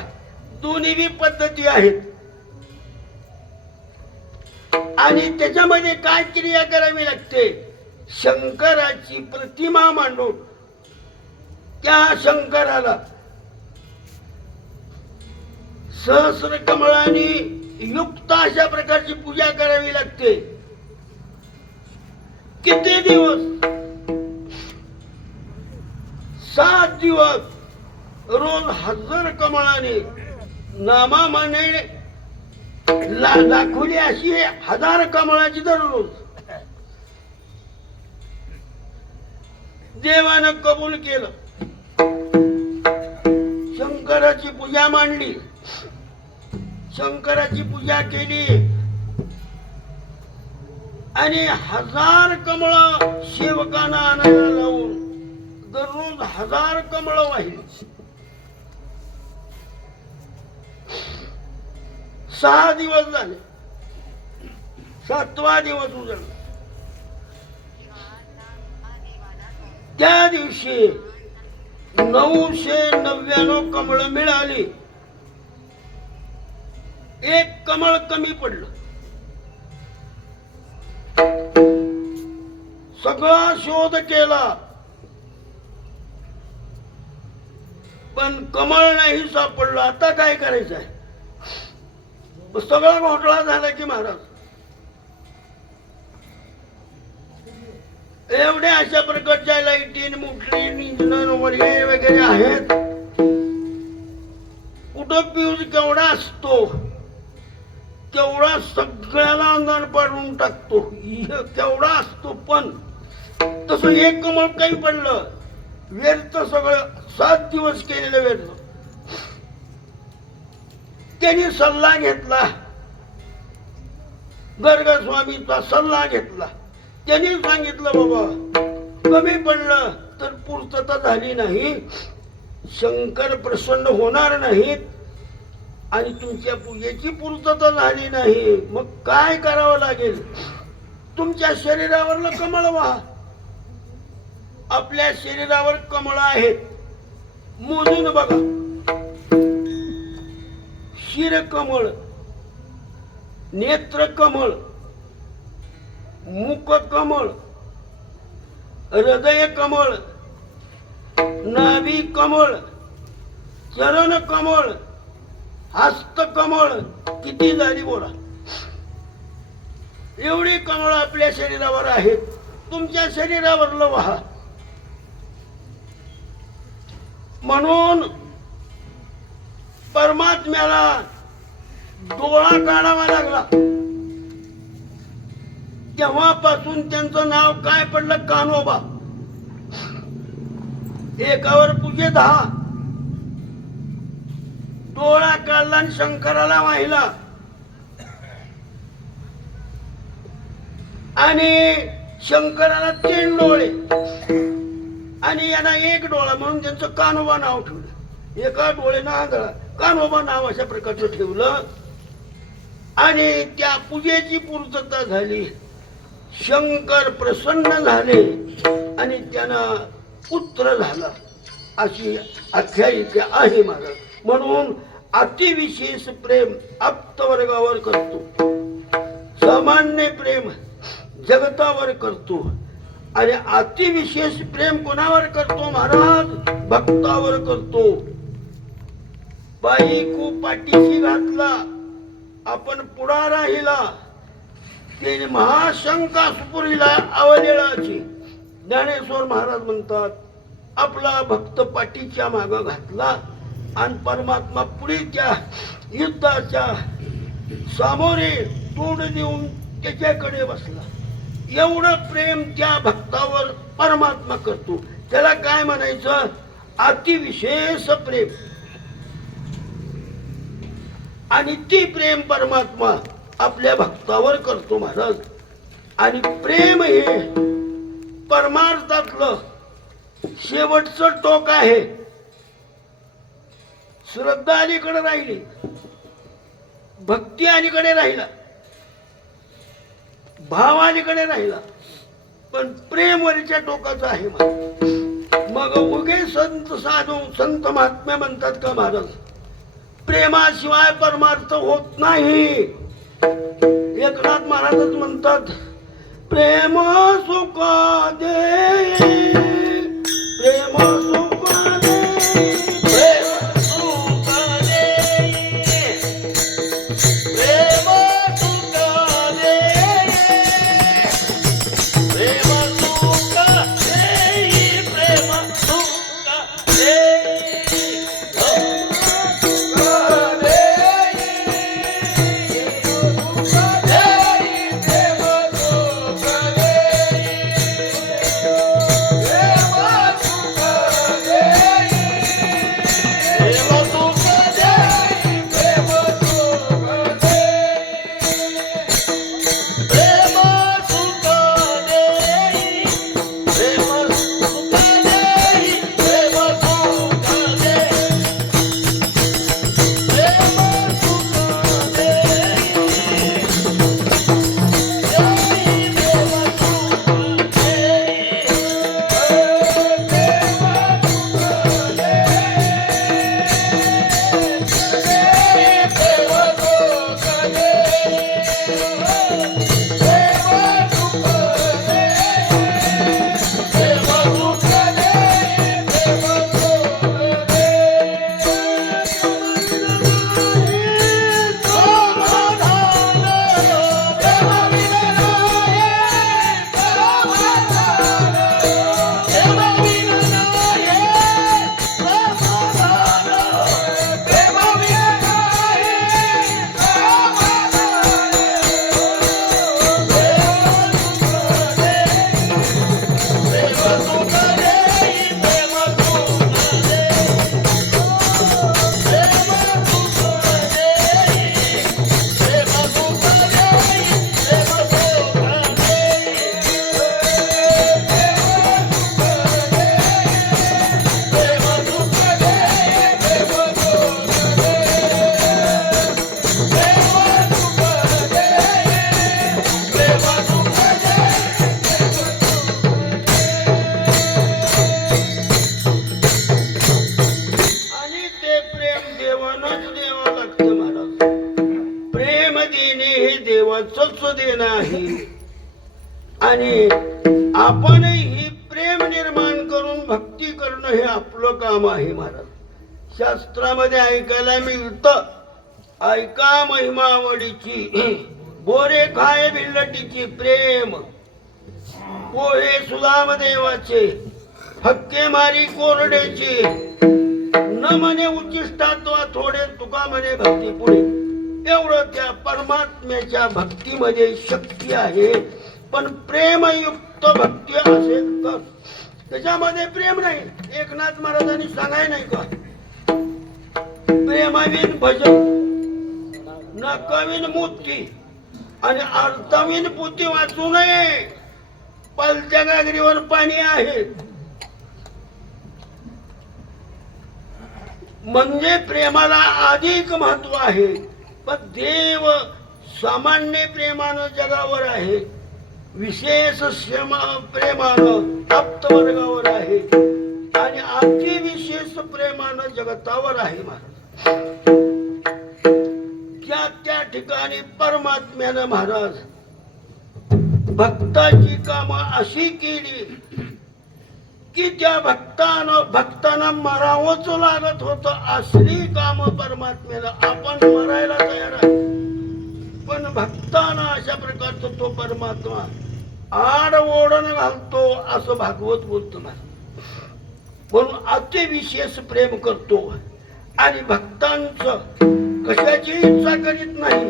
दोन्ही बी पद्धती आहेत. आणि त्याच्यामध्ये काय क्रिया करावी लागते? शंकराची प्रतिमा मांडून त्या शंकराला सहस्र कमळाने युक्त अशा प्रकारची पूजा करावी लागते. किती दिवस? 7 दिवस. रोज 1000 कमळाने नामामाने दाखवली अशी 1000 कमळाची दररोज. देवानं कबूल केलं. शंकराची पूजा मांडली. शंकराची पूजा केली आणि 1000 कमळ सेवकांना आणायला लावून दररोज 1000 कमळ वाहिली. 6 दिवस झाले. 7वा दिवस उजळला. त्या दिवशी 999 कमळ मिळाली. एक कमळ कमी पडलं. सगळा शोध केला, पण कमळ नाही सापडलं. आता काय करायचं आहे? सगळा घोटाळा झाला की महाराज. एवढ्या अशा प्रकारच्या लाईटीन मुठलीन इंजिन वगैरे आहेत. कुठं फ्यूज केवढा असतो तेवढा सगळ्याला अंधार पाडून टाकतो. केवढा असतो, पण तसं एक कमळ काही पडलं व्यर्थ. सगळं 7 दिवस केलेलं व्यर्थ. त्यांनी सल्ला घेतला, गर्ग स्वामीचा सल्ला घेतला. त्यांनी सांगितलं, बाबा कमी पडलं तर पूर्तता झाली नाही, शंकर प्रसन्न होणार नाहीत आणि तुमच्या पूजेची पूर्तता झाली नाही, मग काय करावं लागेल? तुमच्या शरीरावरलं कमळ व्हा. आपल्या शरीरावर कमळ आहेत, मोजून बघा. शिरकमळ, नेत्रकमळ, मुखकमळ, हृदय कमळ, नाभी कमळ, चरण कमळ, हस्त कमळ. किती झाली बोला? एवढी कमळ आपल्या शरीरावर आहेत. तुमच्या शरीरावरलं व्हा. म्हणून परमात्म्याला डोळा काढावा लागला. तेव्हापासून त्यांचं नाव काय पडलं? कान्होबा. एकावर पूजे 10. डोळा काढला आणि शंकराला वाहिला. आणि शंकराला 3 डोळे आणि यांना 1 डोळा म्हणून त्यांचं कान्होबा नाव ठेवलं. एका डोळ्यानं आंधळा, कान्होबा नाव अशा प्रकारचं ठेवलं. आणि त्या पूजेची पूर्तता झाली. शंकर प्रसन्न झाले आणि त्यांना पुत्र झाला, अशी आख्यायिका आहे महाराज. म्हणून अतिविशेष प्रेम आप्तवर्गावर करतो, सामान्य प्रेम जगतावर करतो. आणि अतिविशेष प्रेम कोणावर करतो महाराज? भक्तावर करतो. बाईकू पाठीशी घातला, आपण पुढा राहिला, ते महाशंका सुपुरीला अवलेळाची. ज्ञानेश्वर महाराज म्हणतात, आपला भक्त पाठीच्या माग घातला आणि परमात्मा पुढे त्या युद्धाच्या सामोरे तोंड देऊन त्याच्याकडे बसला. एवढं प्रेम त्या भक्तावर परमात्मा करतो. त्याला काय म्हणायचं? अतिविशेष प्रेम, आणि ती प्रेम परमात्मा आपल्या भक्तावर करतो महाराज. आणि प्रेम हे परमार्थातलं शेवटचं टोक आहे. श्रद्धा अलीकडे राहिली, भक्ती अलीकडे राहिला, भाव अलीकडे राहिला, पण प्रेम वरच्या टोकाचं आहे महाराज. मग उगे संत साधू संत महात्मे म्हणतात का महाराज, प्रेमाशिवाय परमार्थ होत नाही. एकनाथ महाराजच म्हणतात, प्रेम सुख दे, प्रेम सुख दे, प्रेम सुख दे, प्रेम सुख दे, प्रेम सुख दे, प्रेम सुख दे. देणं आहे. आणि आपणही ही प्रेम निर्माण करून भक्ती करणं हे आपलं काम आहे महाराज. शास्त्रामध्ये ऐकायला मिळतं, ऐका महिमावडीची, गोरे खाय बिल्लटीची, प्रेम पोहे सुदाम देवाचे, हक्के मारी कोरडेची, न म्हणे उच्चिष्टात्वा थोडे, तुका म्हणे भक्ती पुढे. एवढं त्या परमात्म्याच्या भक्तीमध्ये शक्ती आहे. पण प्रेमयुक्त भक्ती असेल तर त्याच्यामध्ये प्रेम नाही. एकनाथ महाराजांनी सांगाय नाही का, प्रेमाविन भजन न कवीन मूर्ती आणि अर्थाविन पुती वाचू नये. पलत्या गागरीवर पाणी आहे म्हणजे प्रेमाला अधिक महत्व आहे. पण देव सामान्य प्रेमानं जगावर आहे, विशेष प्रेमानं तप्त वर्गावर आहे, आणि अति विशेष प्रेमानं जगतावर आहे महाराज. त्या ठिकाणी परमात्म्यानं महाराज भक्ताची कामं अशी केली की त्या भक्तांना मरावंच लागत होतं. असली काम परमात्म्याला आपण मरायला तयार आहे, पण भक्तांना अशा प्रकारचं तो परमात्मा आड ओढण घालतो असं भागवत बोलतो ना. म्हणून अति विशेष प्रेम करतो आणि भक्तांचं कशाची इच्छा करीत नाही.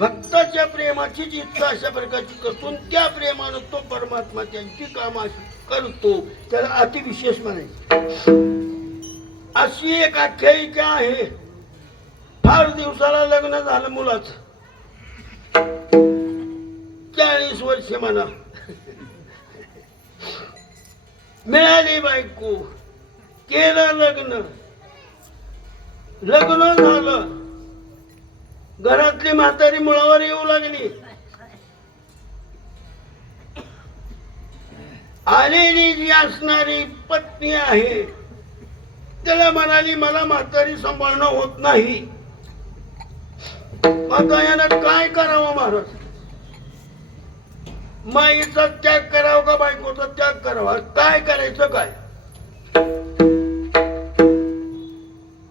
भक्ताच्या प्रेमाचीच इच्छा अशा प्रकारची करतो, त्या प्रेमानं तो परमात्मा त्यांची कामं करतो, त्याला अतिविशेष म्हणायचं. अशी एक आख्यायिका आहे. फार दिवसाला लग्न झालं मुलाचं, 40 वर्ष म्हणा, मिळाली बायको, केलं लग्न, लग्न झालं, घरातली म्हातारी मुळावर येऊ लागली. आलेली जी असणारी पत्नी आहे त्याला म्हणाली, मला म्हातारी सांभाळणं होत नाही. आता यानं काय करावं महाराज? माईचा त्याग करावा का बायकोचा त्याग करावा? काय करायचं काय?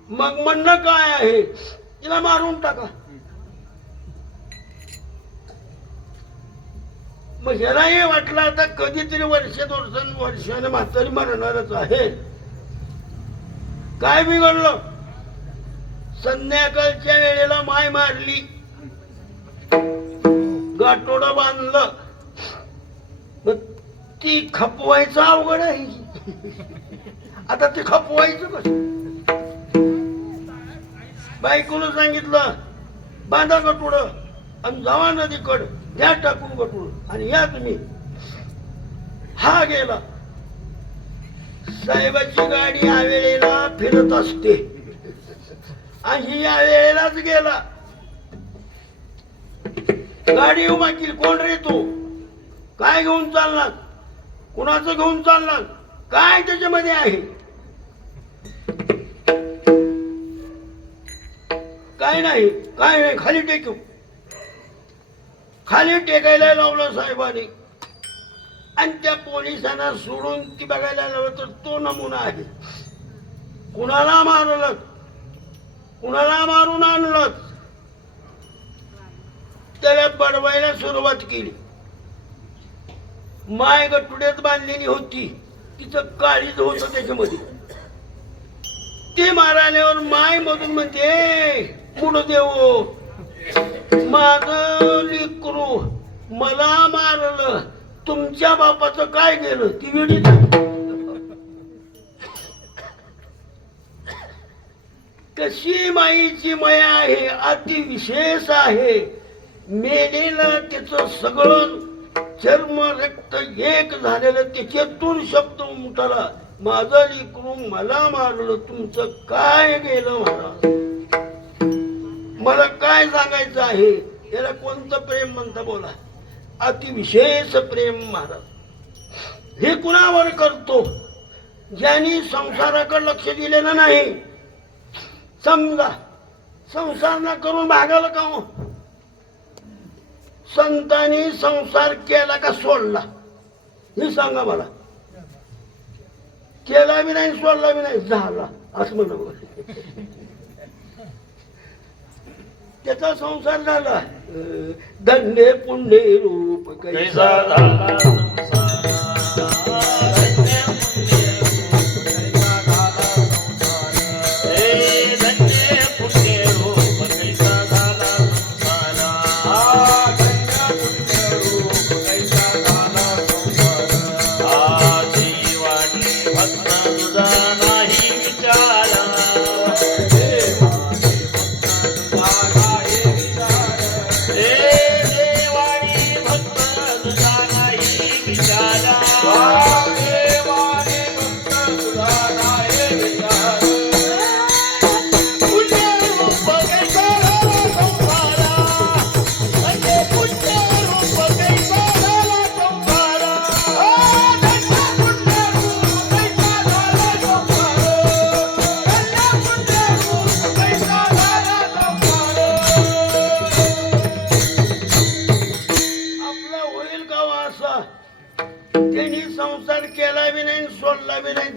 मग म्हणणं काय आहे, तिला मारून टाका. मग ह्यालाही वाटलं आता कधीतरी वर्षाने म्हातारी मरणारच आहे, काय बिघडलं? संध्याकाळच्या वेळेला माय मारली, गाठोडं बांधलं. मग ती खपवायचं अवघड आहे. आता ती खपवायचं कसं? बायकोनं सांगितलं, बांधा गटोडं आणि जावा नदीकड, द्या टाकून गटोड आणि या तुम्ही. हा गेला. साहेबाची गाडी या वेळेला फिरत असते आणि या वेळेलाच गेला. गाडी उभा केली. कोण रे तू? काय घेऊन चालणार? कुणाचं घेऊन चालणार? काय त्याच्यामध्ये आहे? काय नाही, काय नाही, खाली टेकू. खाली टेकायला लावलं साहेबांनी आणि त्या पोलिसांना सोडून ती बघायला लावलं. तर तो नमुना आहे. कुणाला मारलं, कुणाला मारून आणलं, त्याला बडवायला सुरुवात केली. माय गटुड्यात बांधलेली होती, तिचं काळीज होतं त्याच्यामध्ये. ते मारल्यावर माय मधून म्हणते, पुढं देव, माझं लेकरू मला मारलं, तुमच्या बापाचं काय गेलं? ती वेळी कशी माईची माया आहे, अतिविशेष आहे. मेलेलं त्याचं सगळं चर्म रक्त एक झालेलं, त्याच्यातून शब्द उमटला, माझं लेकरू मला मारलं, तुमचं काय गेलं महाराज? मला काय सांगायचं आहे? याला कोणतं प्रेम म्हणता बोला? अतिविशेष प्रेम महाराज. हे कुणावर करतो? ज्यांनी संसाराकडे लक्ष दिलेलं नाही. समजा संसार न करून भागायला का हो? संतांनी संसार केला का सोडला? हे सांगा मला. केला बी नाही, सोडला बी नाही, झाला असं म्हणा. त्याचा संसार झाला. धन्य पुण्य रूप कैसा झाला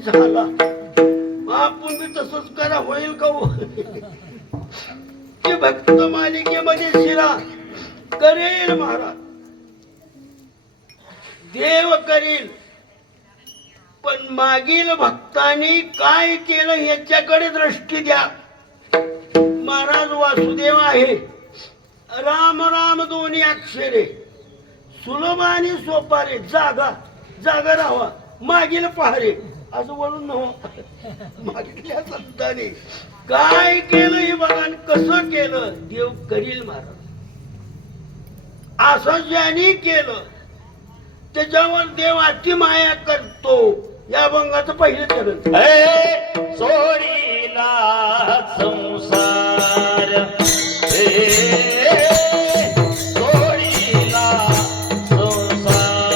झाला. आपण बी तसंच करा, होईल का हो? भक्त मालिकेमध्ये शिरा करेल महाराज, देव करेल, पण मागील भक्तांनी काय केलं याच्याकडे दृष्टी द्या. महाराज वासुदेव आहे राम राम दोन्ही अक्षरे सुलभ आणि सोपारे जागा जागा राहावा मागील पहारे असं बोलून नव्ह मागितल्या संतांनी काय केलं हे बघा आणि कसं केलं देव करील महाराज असं ज्यांनी केलं त्याच्यावर देव अति माया करतो या अभंगाचं पहिलं चरण हे सोडीला संसार हे सोडीला संसार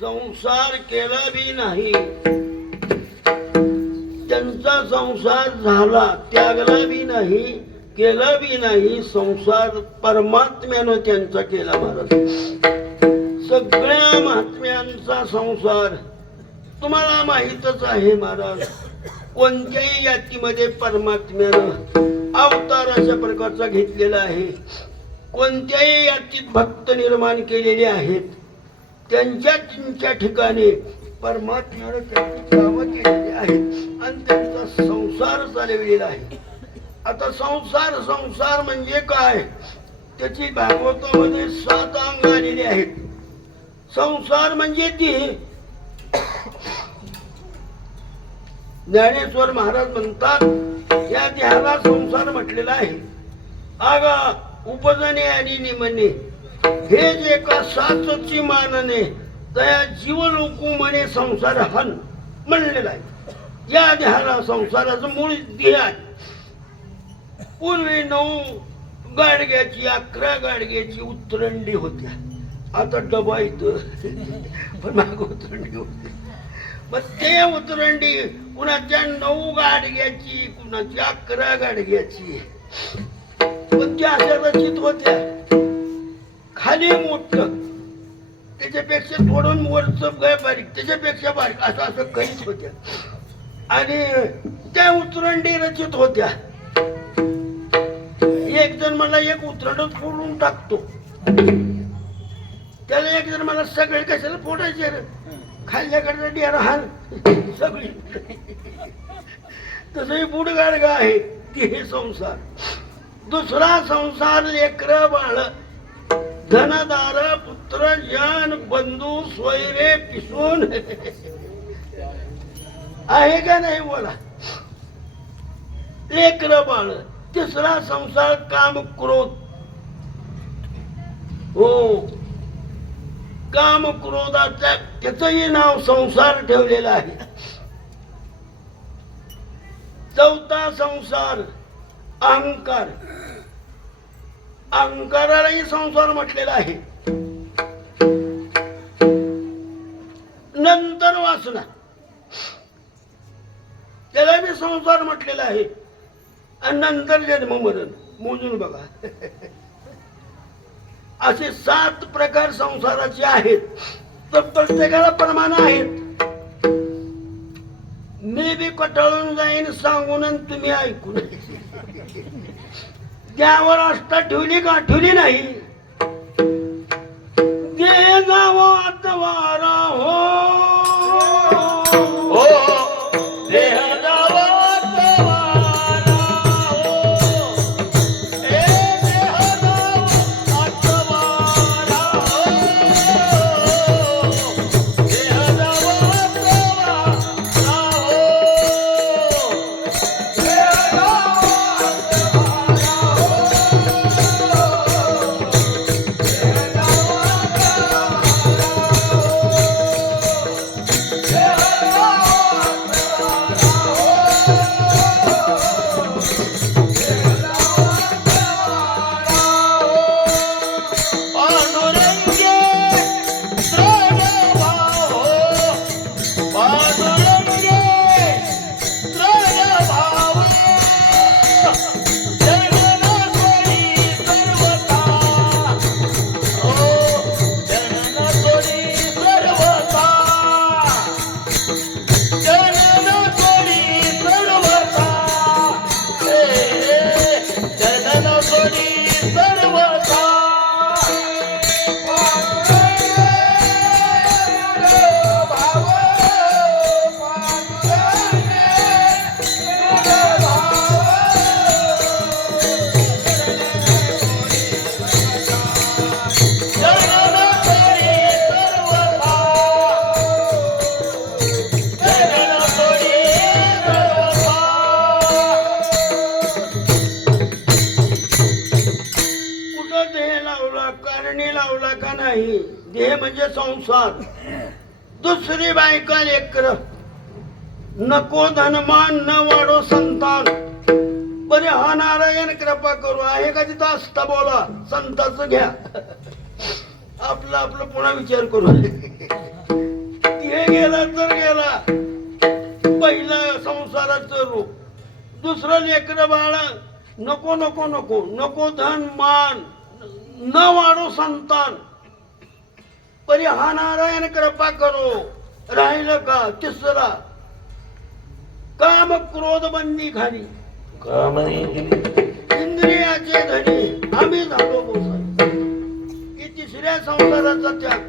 संसार केला बी नाही त्यांचा संसार झाला त्यागला बी नाही केला बी नाही संसार परमात्म्यानं त्यांचा केला महाराज सगळ्या महात्म्यांचा संसार तुम्हाला माहीतच आहे महाराज कोणत्याही यातीमध्ये परमात्म्यानं अवतार अशा प्रकारचा घेतलेला आहे कोणत्याही यातीत भक्त निर्माण केलेले आहेत त्यांच्या ठिकाणी परमात्म्याने त्यांची कामं केलेली आहेत आणि त्यांचा संसार चालविलेला आहे आता संसार म्हणजे काय त्याची भागवतामध्ये 7 अंग आलेली आहेत संसार म्हणजे ती ज्ञानेश्वर महाराज म्हणतात या देहाला संसार म्हटलेला आहे आगा उपजने आणि निमने हे जे का साचची मानने तया जीव लोकू म्हणे संसार हन म्हणलेला आहे या देहाला संसाराचं मूळ देह आहे पूर्वी 9 गाडग्याची 11 गाडग्याची उतरंडी होत्या आता डबा इथं पण माग उतरंडी होती मग ते उतरंडी कुणाच्या 9 गाडग्याची कुणाची 11 गाडग्याची पण त्या अशा रचित होत्या खाली मोठं त्याच्यापेक्षा थोडं वरचं गाय बारीक त्याच्यापेक्षा बारीक असं असं करीत होत्या आणि त्या उतरंडी रचित होत्या एक जण मला एक उतरंड फोडून टाकतो त्याला एक जण मला सगळे कशाला फोडायचे खाल्ल्याकडे डियार हाल सगळी तसंही बुडगाडगा आहे की हे संसार दुसरा संसार लेकर बाळ धनदार पुत्र जन बंधू स्वैरे पिसून आहे का नाही बोला लेकर बाळ तिसरा संसार काम क्रोध हो काम क्रोधाचा त्याचंही नाव संसार ठेवलेलं आहे चौथा संसार अहंकार अहंकारालाही संसार म्हटलेला आहे नंतर वासना त्याला बी संसार म्हटलेला आहे आणि नंतर जन्म मरण मोजून बघा असे 7 प्रकार संसाराचे आहेत. तर प्रत्येकाला प्रमाण आहेत. मी बी कटाळून जाईन सांगून आणि तुम्ही ऐकून. त्यावर आस्था ठेवली का? ठेवली नाही. जे जावो आतवारा हो, हो देह जावा आत्मारा हो, ए देह जावा आत्मारा हो, देह जावा आत्मारा हो, देह जावा पांडुरंगे प्रणभाव पांडुरंगे प्रणभाव जननाथोरी सर्वथा ओ जननाथोरी सर्वथा जननाथोरी सर्वथा जननाथोरी सर्वथा कुठं देह लावला, कारणी लावला का नाही? देह म्हणजे संसार. दुसरी बायका लेकर, नको धनमान न वाढो संतान. बरे हा नारायण कृपा करू. आहे का तिथं? असता बोला. संताचं घ्या. आपलं आपलं पुन्हा विचार करू. हे गेला तर गेला. पहिलं संसाराचं रूप. दुसरं लेकर बाळ, नको नको नको नको धन मान न वाढो संतान. परी हा नारायण कृपा करो. राहिलं का? तिसरा काम क्रोध बंदी खाली. इंद्रियाचे धनी आम्ही झालो गोसाई. ही तिसऱ्या संसाराचा त्याग.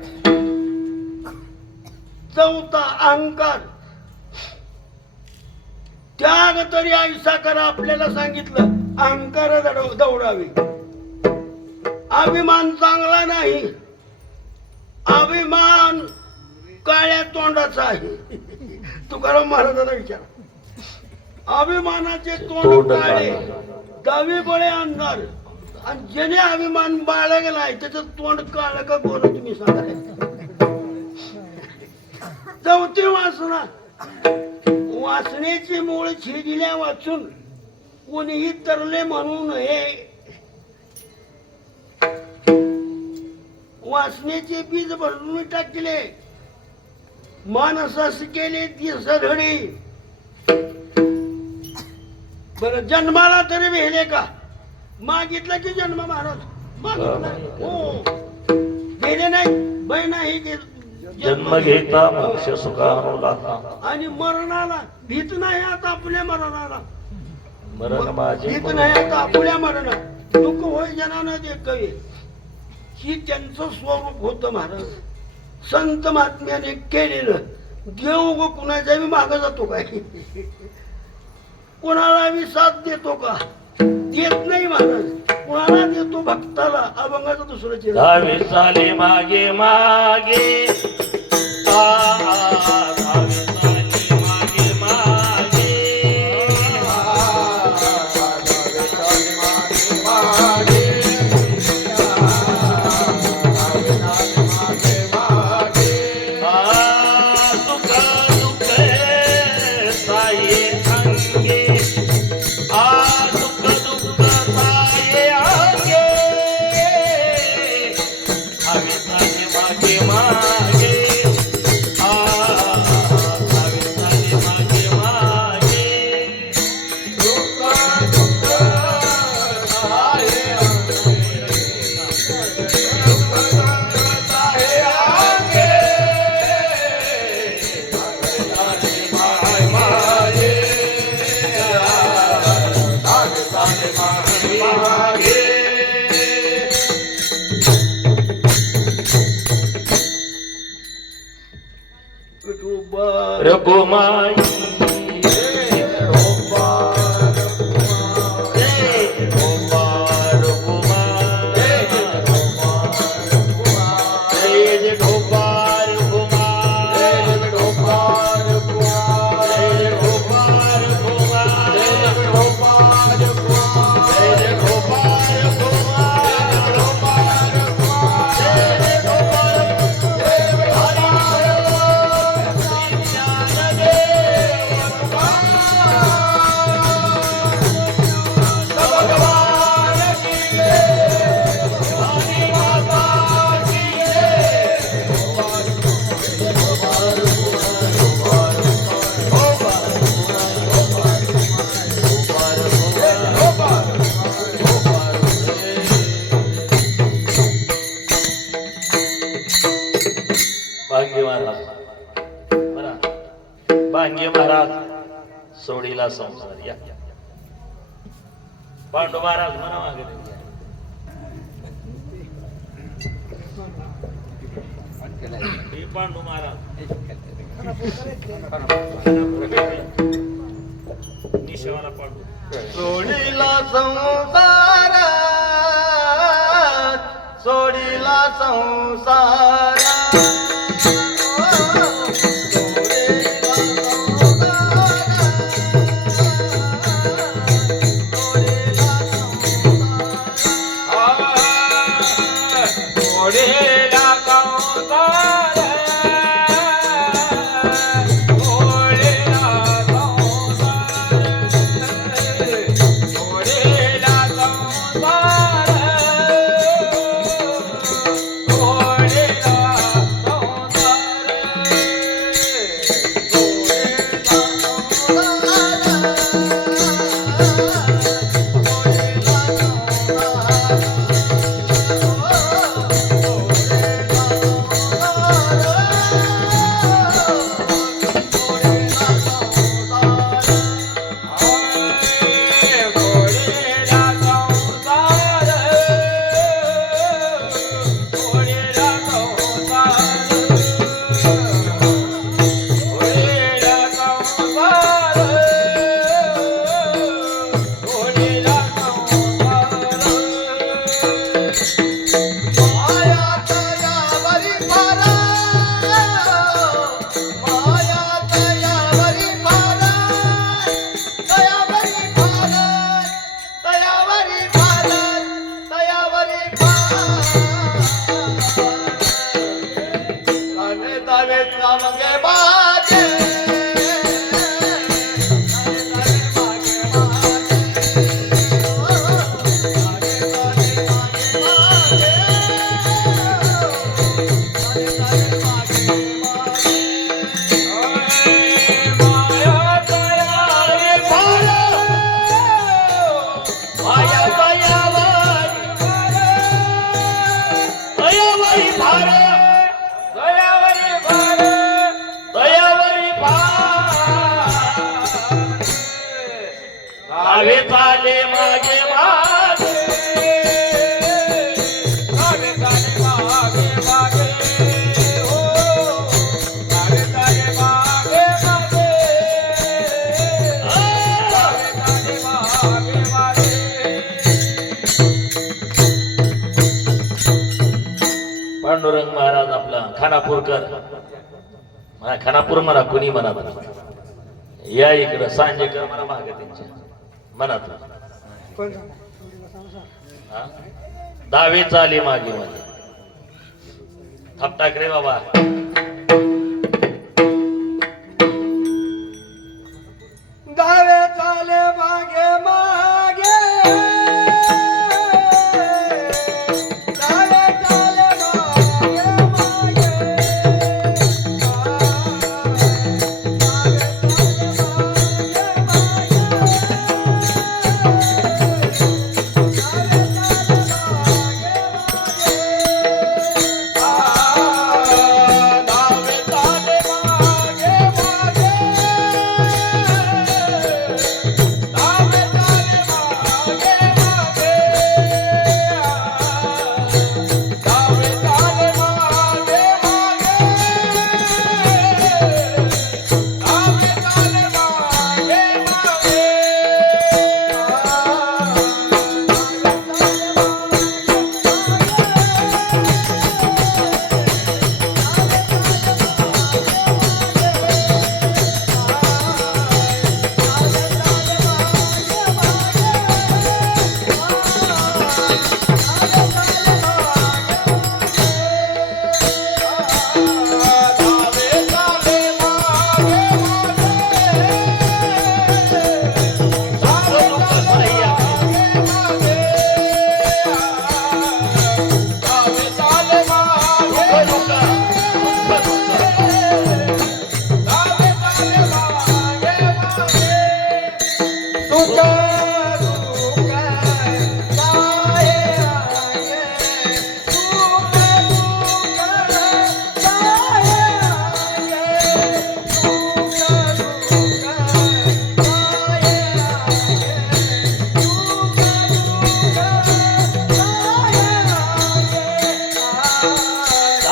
चौथा अहंकार. त्याग तरी ऐसा करा. आपल्याला सांगितलं अहंकार दौडावे. अभिमान चांगला नाही. अभिमान काळ्या तोंडाचा आहे. तुकाराम महाराजांना विचार. अभिमानाचे तोंड काळे, दहावी बळे अंधार. आणि ज्याने अभिमान बाळगलाय त्याचं तोंड काळ का गोर तुम्ही सांगा. चौथी वासना. वासनेची मूळ छिदिल्या वाचून कोणीही तरले म्हणू नये. वासनेचे बीज भरून टाकले. मानसास केले ती सधडी. बर जन्माला तरी भेले का? मागितलं की जन्म महाराज मागितला. हो गेले नाही. बाई नाही जन्म घेता मोक्ष सुखानुलाता. आणि मरणाला भीत नाही आता आपल्या मरणाला. मरण माझे भीत नाही आता आपल्या मरणात. दुःख होय जनानं देखवे. ही त्यांचं स्वरूप होतं महाराज. संत महात्म्याने केलेलं. देव ग कुणाच्या बी माग जातो काय? कोणाला बी साथ देतो का? देत नाही महाराज. कोणाला देतो? भक्ताला. अभंगाचं दुसरं चिन्ह. धावे चाले मागे मागे धावे चाले मागे मागे सुख दुःख साये अंगे. सुख दुःख साये अंगे. धावे चाले मागे मागे धावे चाले मागे मागे. दुःख दुःख साये अंगे. रघुमाई भांगे महाराज म्हणा, भांगे महाराज सोडीला संसार या. पांडू महाराज म्हणा मागे हे पांडू महाराज निशेवाला पांडू सोडीला संसार, सोडीला संसार, आवे चाले मागे मागे, आवे चाले मागे मागे, हो आवे चाले मागे मागे, आवे चाले मागे मागे. पांडुरंग महाराज आपला खानापूरकर म्हणा, खानापूर म्हणा कुणी म्हणा, या इकडं सांजेकर म्हणा मागे त्यांच्या म्हणा तू. दावे चाले मागे मागे थापटाक रे बाबा. दावे चाले मागे मागे, दावे चाले मागे मागे,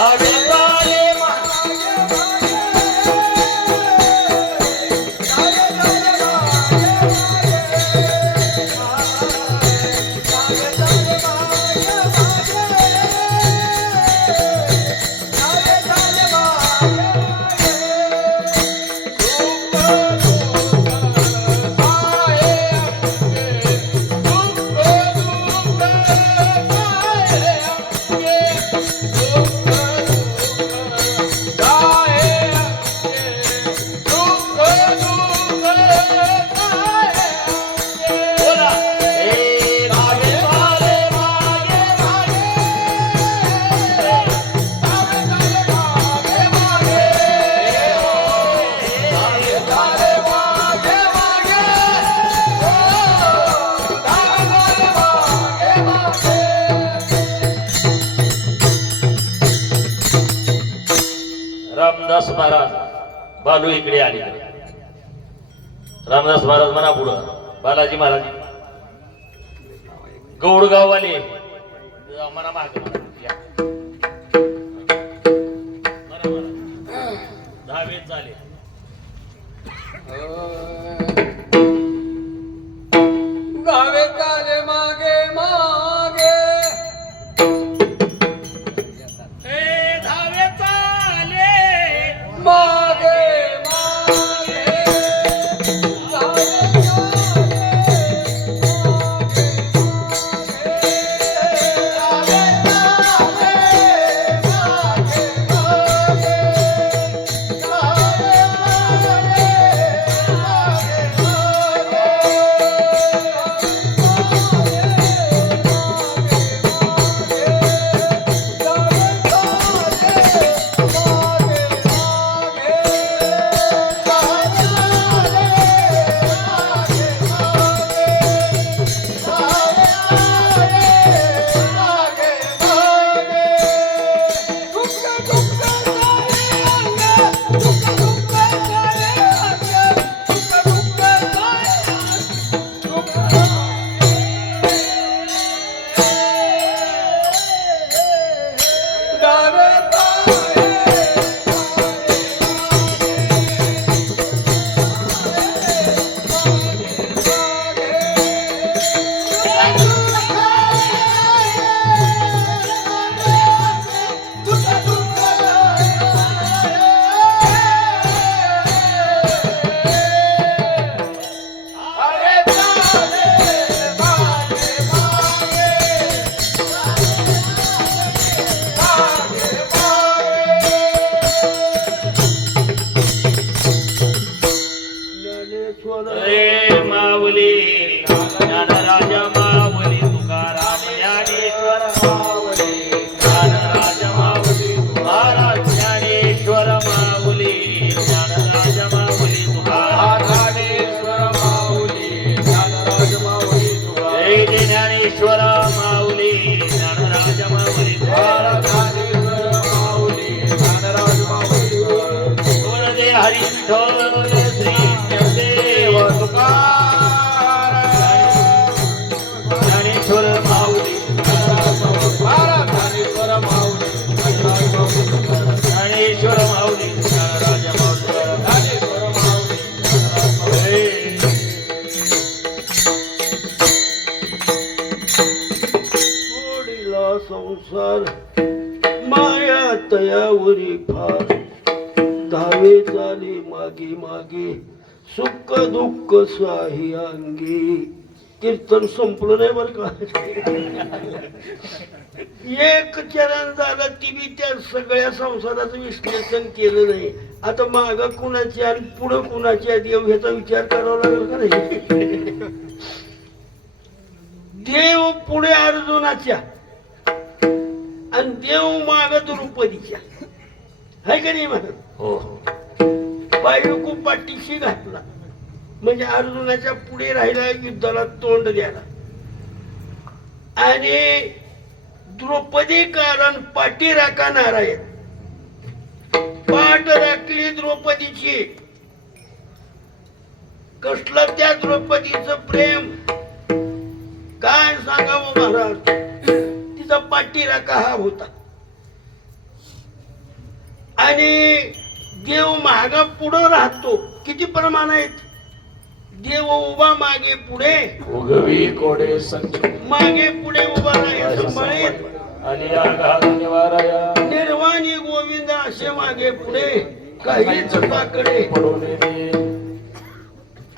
धावे चाले मागे बोला ए धावे चाले मागे मागे रामदास महाराज बालू इकडे आले रामदास महाराज म्हणा पुढं बालाजी महाराज गौडगाववाले म्हणा मागे या. म्हणा, म्हणा. दहावीत झाले धावे चाले मागे मागे ए धावे चाले मागे मागे धावे संसार माया तयावरी फार धावे चाले मागे मागे सुख दुःख साही अंगी. कीर्तन संपलं नाही बर का. एक चरण झालं ती बी त्या सगळ्या संसाराचं विश्लेषण केलं नाही. आता माग कुणाची आणि पुढं कुणाची देव ह्याचा विचार करावा लागेल का नाही. देव पुढे अर्जुनाच्या आणि देव माग द्रौपदीच्या हाय का नाही म्हणत. हो बायको पाठीशी घातला म्हणजे अर्जुनाच्या पुढे राहिला युद्धाला तोंड द्यायला. आणि द्रौपदी कारण पाठी राखा नारायण पाठ राखली द्रौपदीची. कसलं त्या द्रौपदीचं प्रेम काय सांगावं महाराज. तिचा पाठी राखा हा होता. आणि देव मागा पुढं राहतो. किती प्रमाण आहेत? देव उभा मागे पुढे, उगवी कोडे संच मागे पुढे उभा राहे संभाळीत, आलिया घाल निवाराया निर्वाणी गोविंद असे मागे पुढे काहीच साकडे पडोने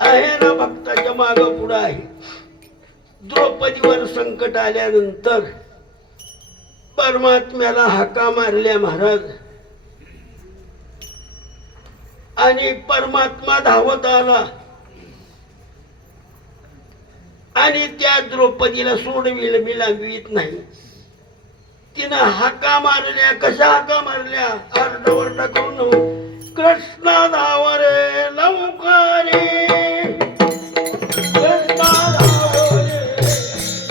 आहे ना. भक्ताच्या माग पुढे आहे. द्रौपदीवर संकट आल्यानंतर परमात्म्याला हाका मारल्या महाराज, आणि परमात्मा धावत आला आणि त्या द्रौपदीला सोडविल मिळवीत नाही. तिनं हाका मारल्या. कशा हाका मारल्या? आरडाओरडा करून, कृष्णा धाव रे लवकरे, कृष्णा धाव रे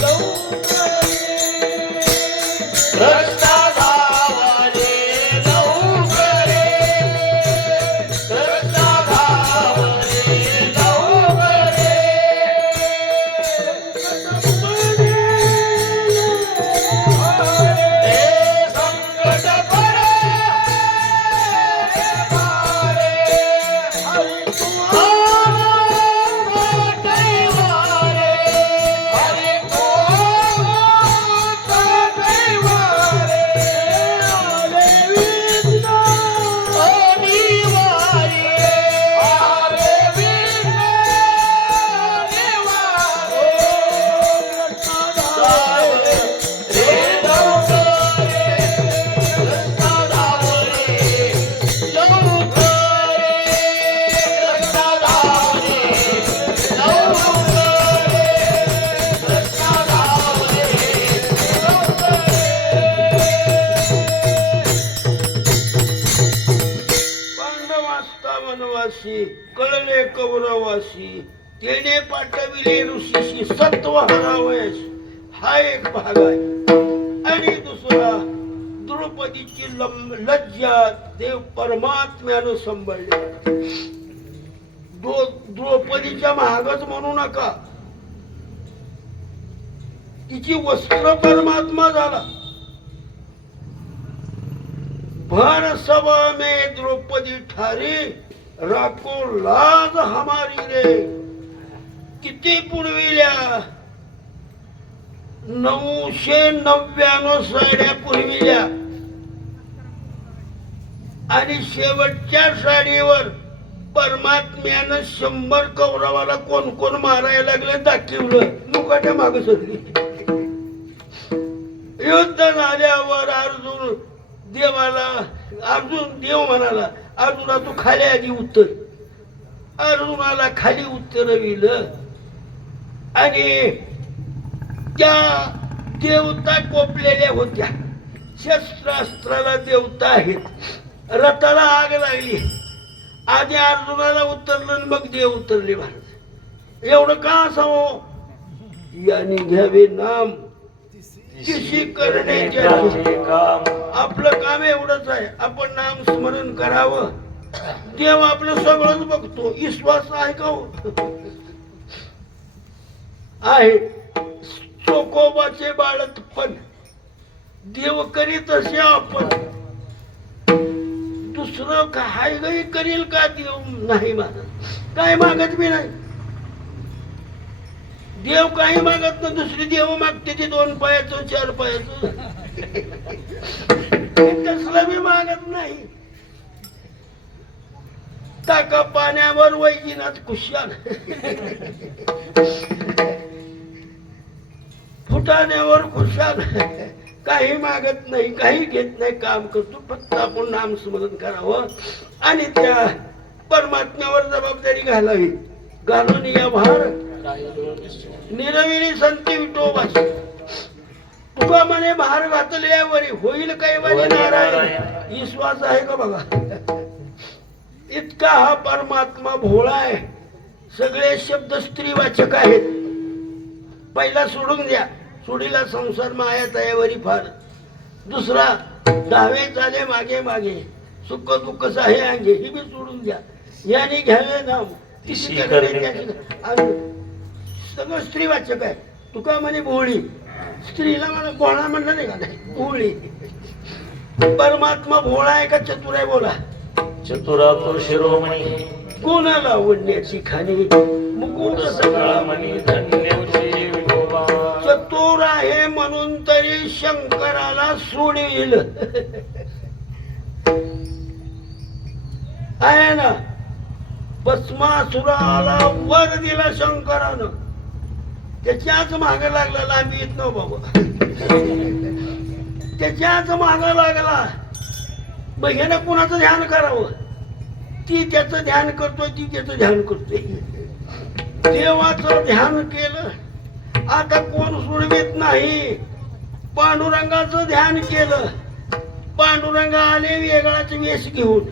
लवकरे, कृष्णा धावरे लवकरे, कृष्णा धावरे लवकरे, हे संकट परे मारे, हरी तू वनवासी कळले कौरवासी, तेने पाठविले ऋषीशी सत्व हरावयास. हा एक भाग आहे. आणि दुसरा द्रौपदीची लज्जा देव परमात्म्यानं सांभाळली. द्रौपदीच्या महागच म्हणू नका, तिची वस्त्र परमात्मा झाला. भर सभा में द्रौपदी ठारी, राखो लाज हमारी रे. किती पुरविल्या? 999 साड्या पुरविल्या आणि शेवटच्या साडीवर परमात्म्यानं 100 कौरवाला कोण कोण मारायला लागलं दाखवलं. मुकाट्या माग सरली. युद्ध झाल्यावर अर्जुन देव म्हणाला, अर्जुना तू खाली आधी उत्तर. अर्जुनाला खाली उत्तरविलं आणि त्या देवता कोपलेल्या होत्या. शस्त्रास्त्राला देवता आहेत. रथाला आग लागली. आधी अर्जुनाला उतरलं आणि मग देव उतरले महाराज. एवढं का असावं? याने घ्यावे नाम तिशी करण्याचे काम. आपलं काम एवढंच आहे, आपण नाम स्मरण करावं. देव आपलं सगळंच बघतो. विश्वास आहे का हो? आहे. चोकोबाचे बाळत पण देव करीत असे आपण. दुसरं काय काही करील का देव? नाही मागत. काय मागत बी नाही देव. काही मागत ना. दुसरी देव मागते ती 2 पायाचं 4 पायाचं. तसलं बी मागत नाही. टाका पाण्यावर वैजनाथ खुशाल, फुटाण्यावर खुशाल. काही मागत नाही, काही घेत नाही. काम करतो फक्त आपण नाम स्मरण करावं आणि त्या परमात्म्यावर जबाबदारी घालावी. घालून या भार निरविली संती विठोबास. तुका म्हणे भार घातल्यावर होईल काही माझे नारायण. विश्वास आहे का बघा? इतका हा परमात्मा भोळा आहे. सगळे शब्द स्त्रीवाचक आहेत. पहिला सोडून द्या. सोडीला संसार माया तयावरी फार. दुसरा डावे चाले मागे मागे, सुख दुःख साहे अंगे. ही बी सोडून द्या. याने घ्यावे नाम तिशी करणे. सगळं स्त्रीवाचक आहे. तुका म्हणे भोळी. स्त्रीला म्हणा भोळा म्हणलं नाही का? नाही, भोळी. परमात्मा भोळा आहे का चतुर आहे? बोला. चतुरातुर शिरोमणी कोणाला आवडण्याची खाणी मुकुट सगळा मणी धन्य विठोबा. चतुर आहे म्हणून तरी शंकराला सोडविल आहे ना. भस्मासुराला वर दिला शंकरानं, त्याच्याच माग लागला. लांबी येत न बाबा, त्याच्याच माग लागला. मग ह्यानं कुणाचं ध्यान करावं? ती त्याचं ध्यान करतोय, ती त्याचं ध्यान करतोय. देवाचं ध्यान केलं, आता कोण सोडवित नाही. पांडुरंगाचं ध्यान केलं, पांडुरंग आले वेगळाच वेश घेऊन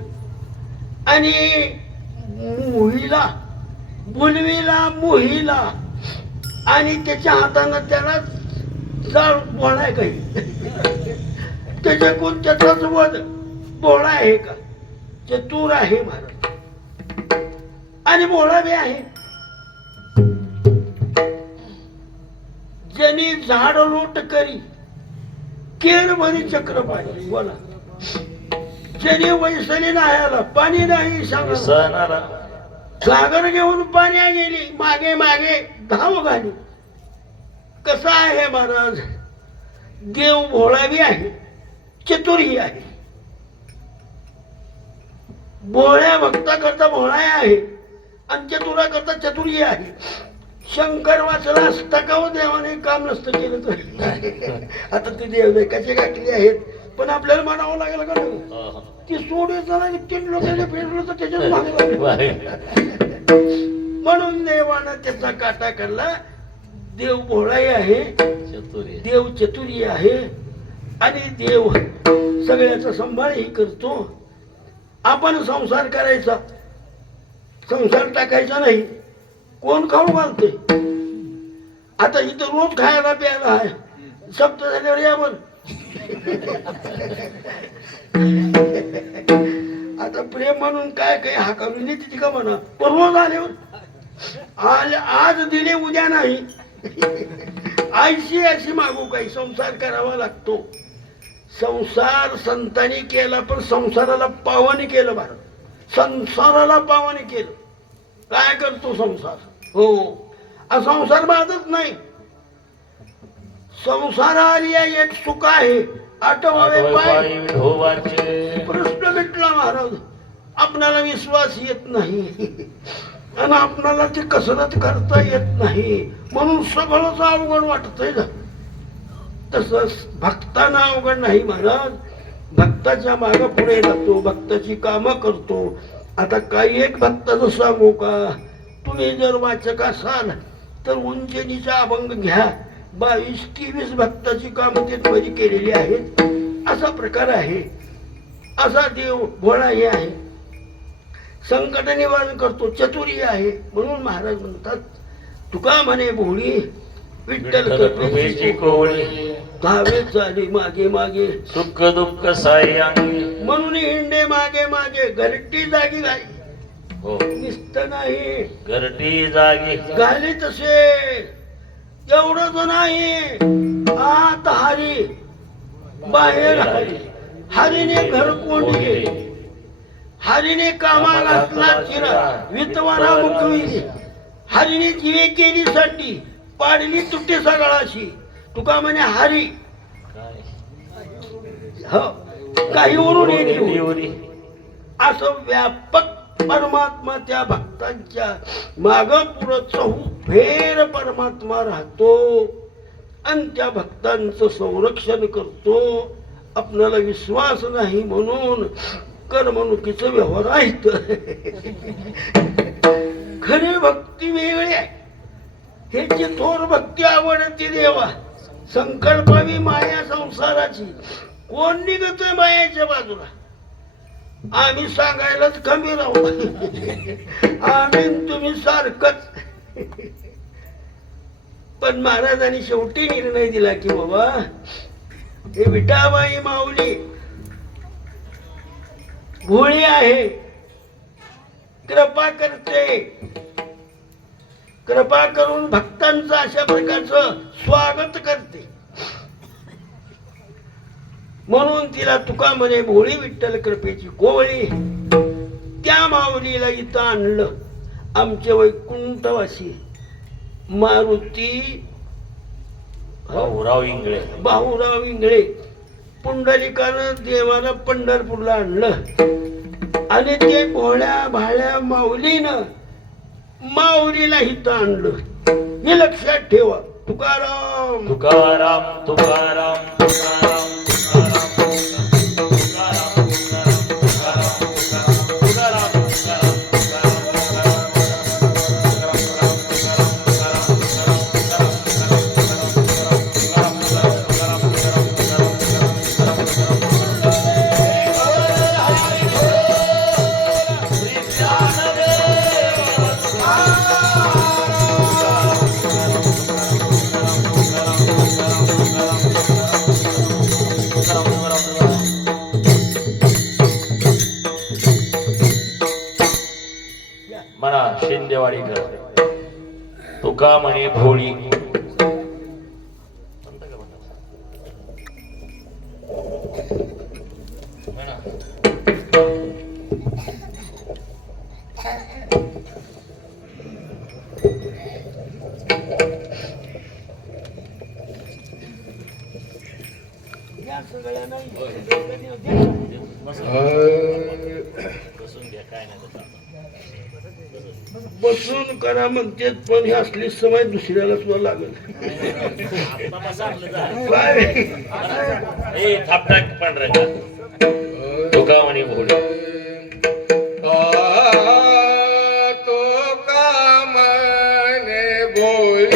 आणि मोहीला बुलवीला मोहीला आणि त्याच्या हातानं त्याला जाळ बोळाय काही त्याच्याकडून त्याचाच वध बोळा आहे का? चतुर आहे महाराज आणि बोळा बी आहे. ज्यांनी झाड लोट करी केर भरी चक्र पाणी. बोला. ज्याने वैसली नाह्याला पाणी नाही सांगा. सणाला सागर घेऊन पाण्या गेली, मागे मागे धाव घाली. कसा आहे महाराज? देव भोळावी आहे, चतुरही आहे. भोळ्या भक्ता करता भोळा आहे आणि चतुरा करता चतुरही आहे. शंकर वाचला असता का हो देवाने काम नसतं केलं तर. आता ते देव कसे गाठले आहेत, पण आपल्याला म्हणावं लागेल का नाही? ती सोडायचं नाही, 3 लोकांनी फिरलं तर त्याच्यात मागे म्हणून देवानं त्याचा काटा काढला. देव भोळाही आहे, चतुरी देव चतुरी आहे आणि देव सगळ्याचा सांभाळही करतो. आपण संसार करायचा, संसार टाकायचा नाही. कोण खाऊ घालते? आता इथं रोज खायला प्यायला आहे, सप्त झाल्यावर यावर आता प्रेम म्हणून काय काही हाकारून येते का म्हणा, पण रोज आल्यावर आज दिले उद्या नाही. आयशी अशी मागू काही संसार करावा लागतो. संसार संतांनी केला, पण संसाराला पावन केलं. भारत संसाराला पावन केलं. काय करतो संसार? हो, संसार बाधत नाही. संसाराली एक सुख आहे, आठवावे पाय. प्रश्न मिटला महाराज. आपणाला विश्वास येत नाही आणि आपणाला ती कसरत करता येत नाही, म्हणून सगळंच अवघड वाटतंय ना. तसंच भक्तांना अवघड नाही महाराज. भक्ताच्या मागे पुढे जातो, भक्ताची कामं करतो. आता काही एक भक्ताचं सांगू का? तुम्ही जर वाचक असाल तर उंजनीचा अभंग घ्या. 22-23 भक्ताची कामं त्यामध्ये केलेली आहेत. असा प्रकार आहे. असा देव भोळाही आहे, संकट निवारण करतो, चतुरी आहे. म्हणून महाराज म्हणतात, तुका म्हणे भोळी विठ्ठल कृपेची कोवळी, धावे चाली मागे मागे सुख दुःख सायांगी. म्हणून हिंडे मागे मागे घरटी जागी गाई. हो, निस्त नाही घरटी जागी घाली तसे एवढंच नाही. आत हरी बाहेर हरी. हरीने घर कोंडले, हरीने कामा घातला चिरा, वितवारा मुकविली. हरीने जीवे केली साठी, पाडली तुटे सगळाशी. तुका म्हणे हरी हो काही वरून येते. असं व्यापक परमात्मा त्या भक्तांच्या माग पुढं चहूफेर परमात्मा राहतो आणि त्या भक्तांचं संरक्षण करतो. आपल्याला विश्वास नाही म्हणून करमणुकीचे व्यवहार आहेत. खरी भक्ती वेगळी आहे. ह्याची थोर भक्ती आवडते देवा. संकल्पावी माया संसाराची. कोण निघतोय मायाच्या बाजूला? आम्ही सांगायलाच कमी राहू. आम्ही तुम्ही सारखंच. पण महाराजांनी शेवटी निर्णय दिला की बाबा हे विठाबाई माऊली भोळी आहे, कृपा करते. कृपा करून भक्तांचं अशा प्रकारचं स्वागत करते. म्हणून तिला तुका म्हणे भोळी विठ्ठल कृपेची कोवळी. त्या माऊलीला इथं आणलं आमचे वैकुंठवासी मारुती भाऊराव इंगळे. भाऊराव इंगळे. पुंडलिकानं देवाला पंढरपूरला आणलं आणि ते भोळ्या भाळ्या माऊलीनं माऊलीला इथं आणलं. हे लक्षात ठेवा. तुकाराम तुकाराम तुकाराम तुकाराम म्हणा शिंदेवाडीकर. तुका म्हणे भोळी. या सगळ्यांना बसून घ्या काय नाही. बसून करा म्हणते पण ही असली समय दुसऱ्याला सुद्धा लागेल. काय ए थापटाक पांढरा का तुका म्हणे भोळी. तो का म्हणे भोळी.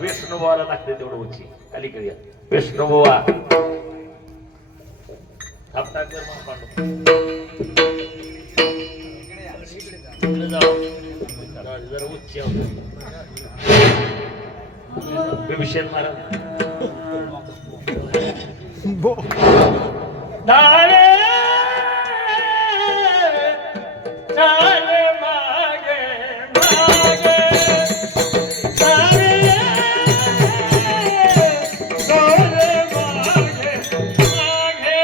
विष्णुबुवाला लागते तेवढं उंची खाली करूया. विष्णुबुवा थापटा कर मग पांडू. इकडे जाऊ. जरा उच्च बिभीषण महाराज चाले मागे मागे चाले डोले मागे मागे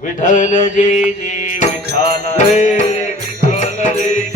विठ्ठल जय जय विठ्ठल रे विठ्ठल रे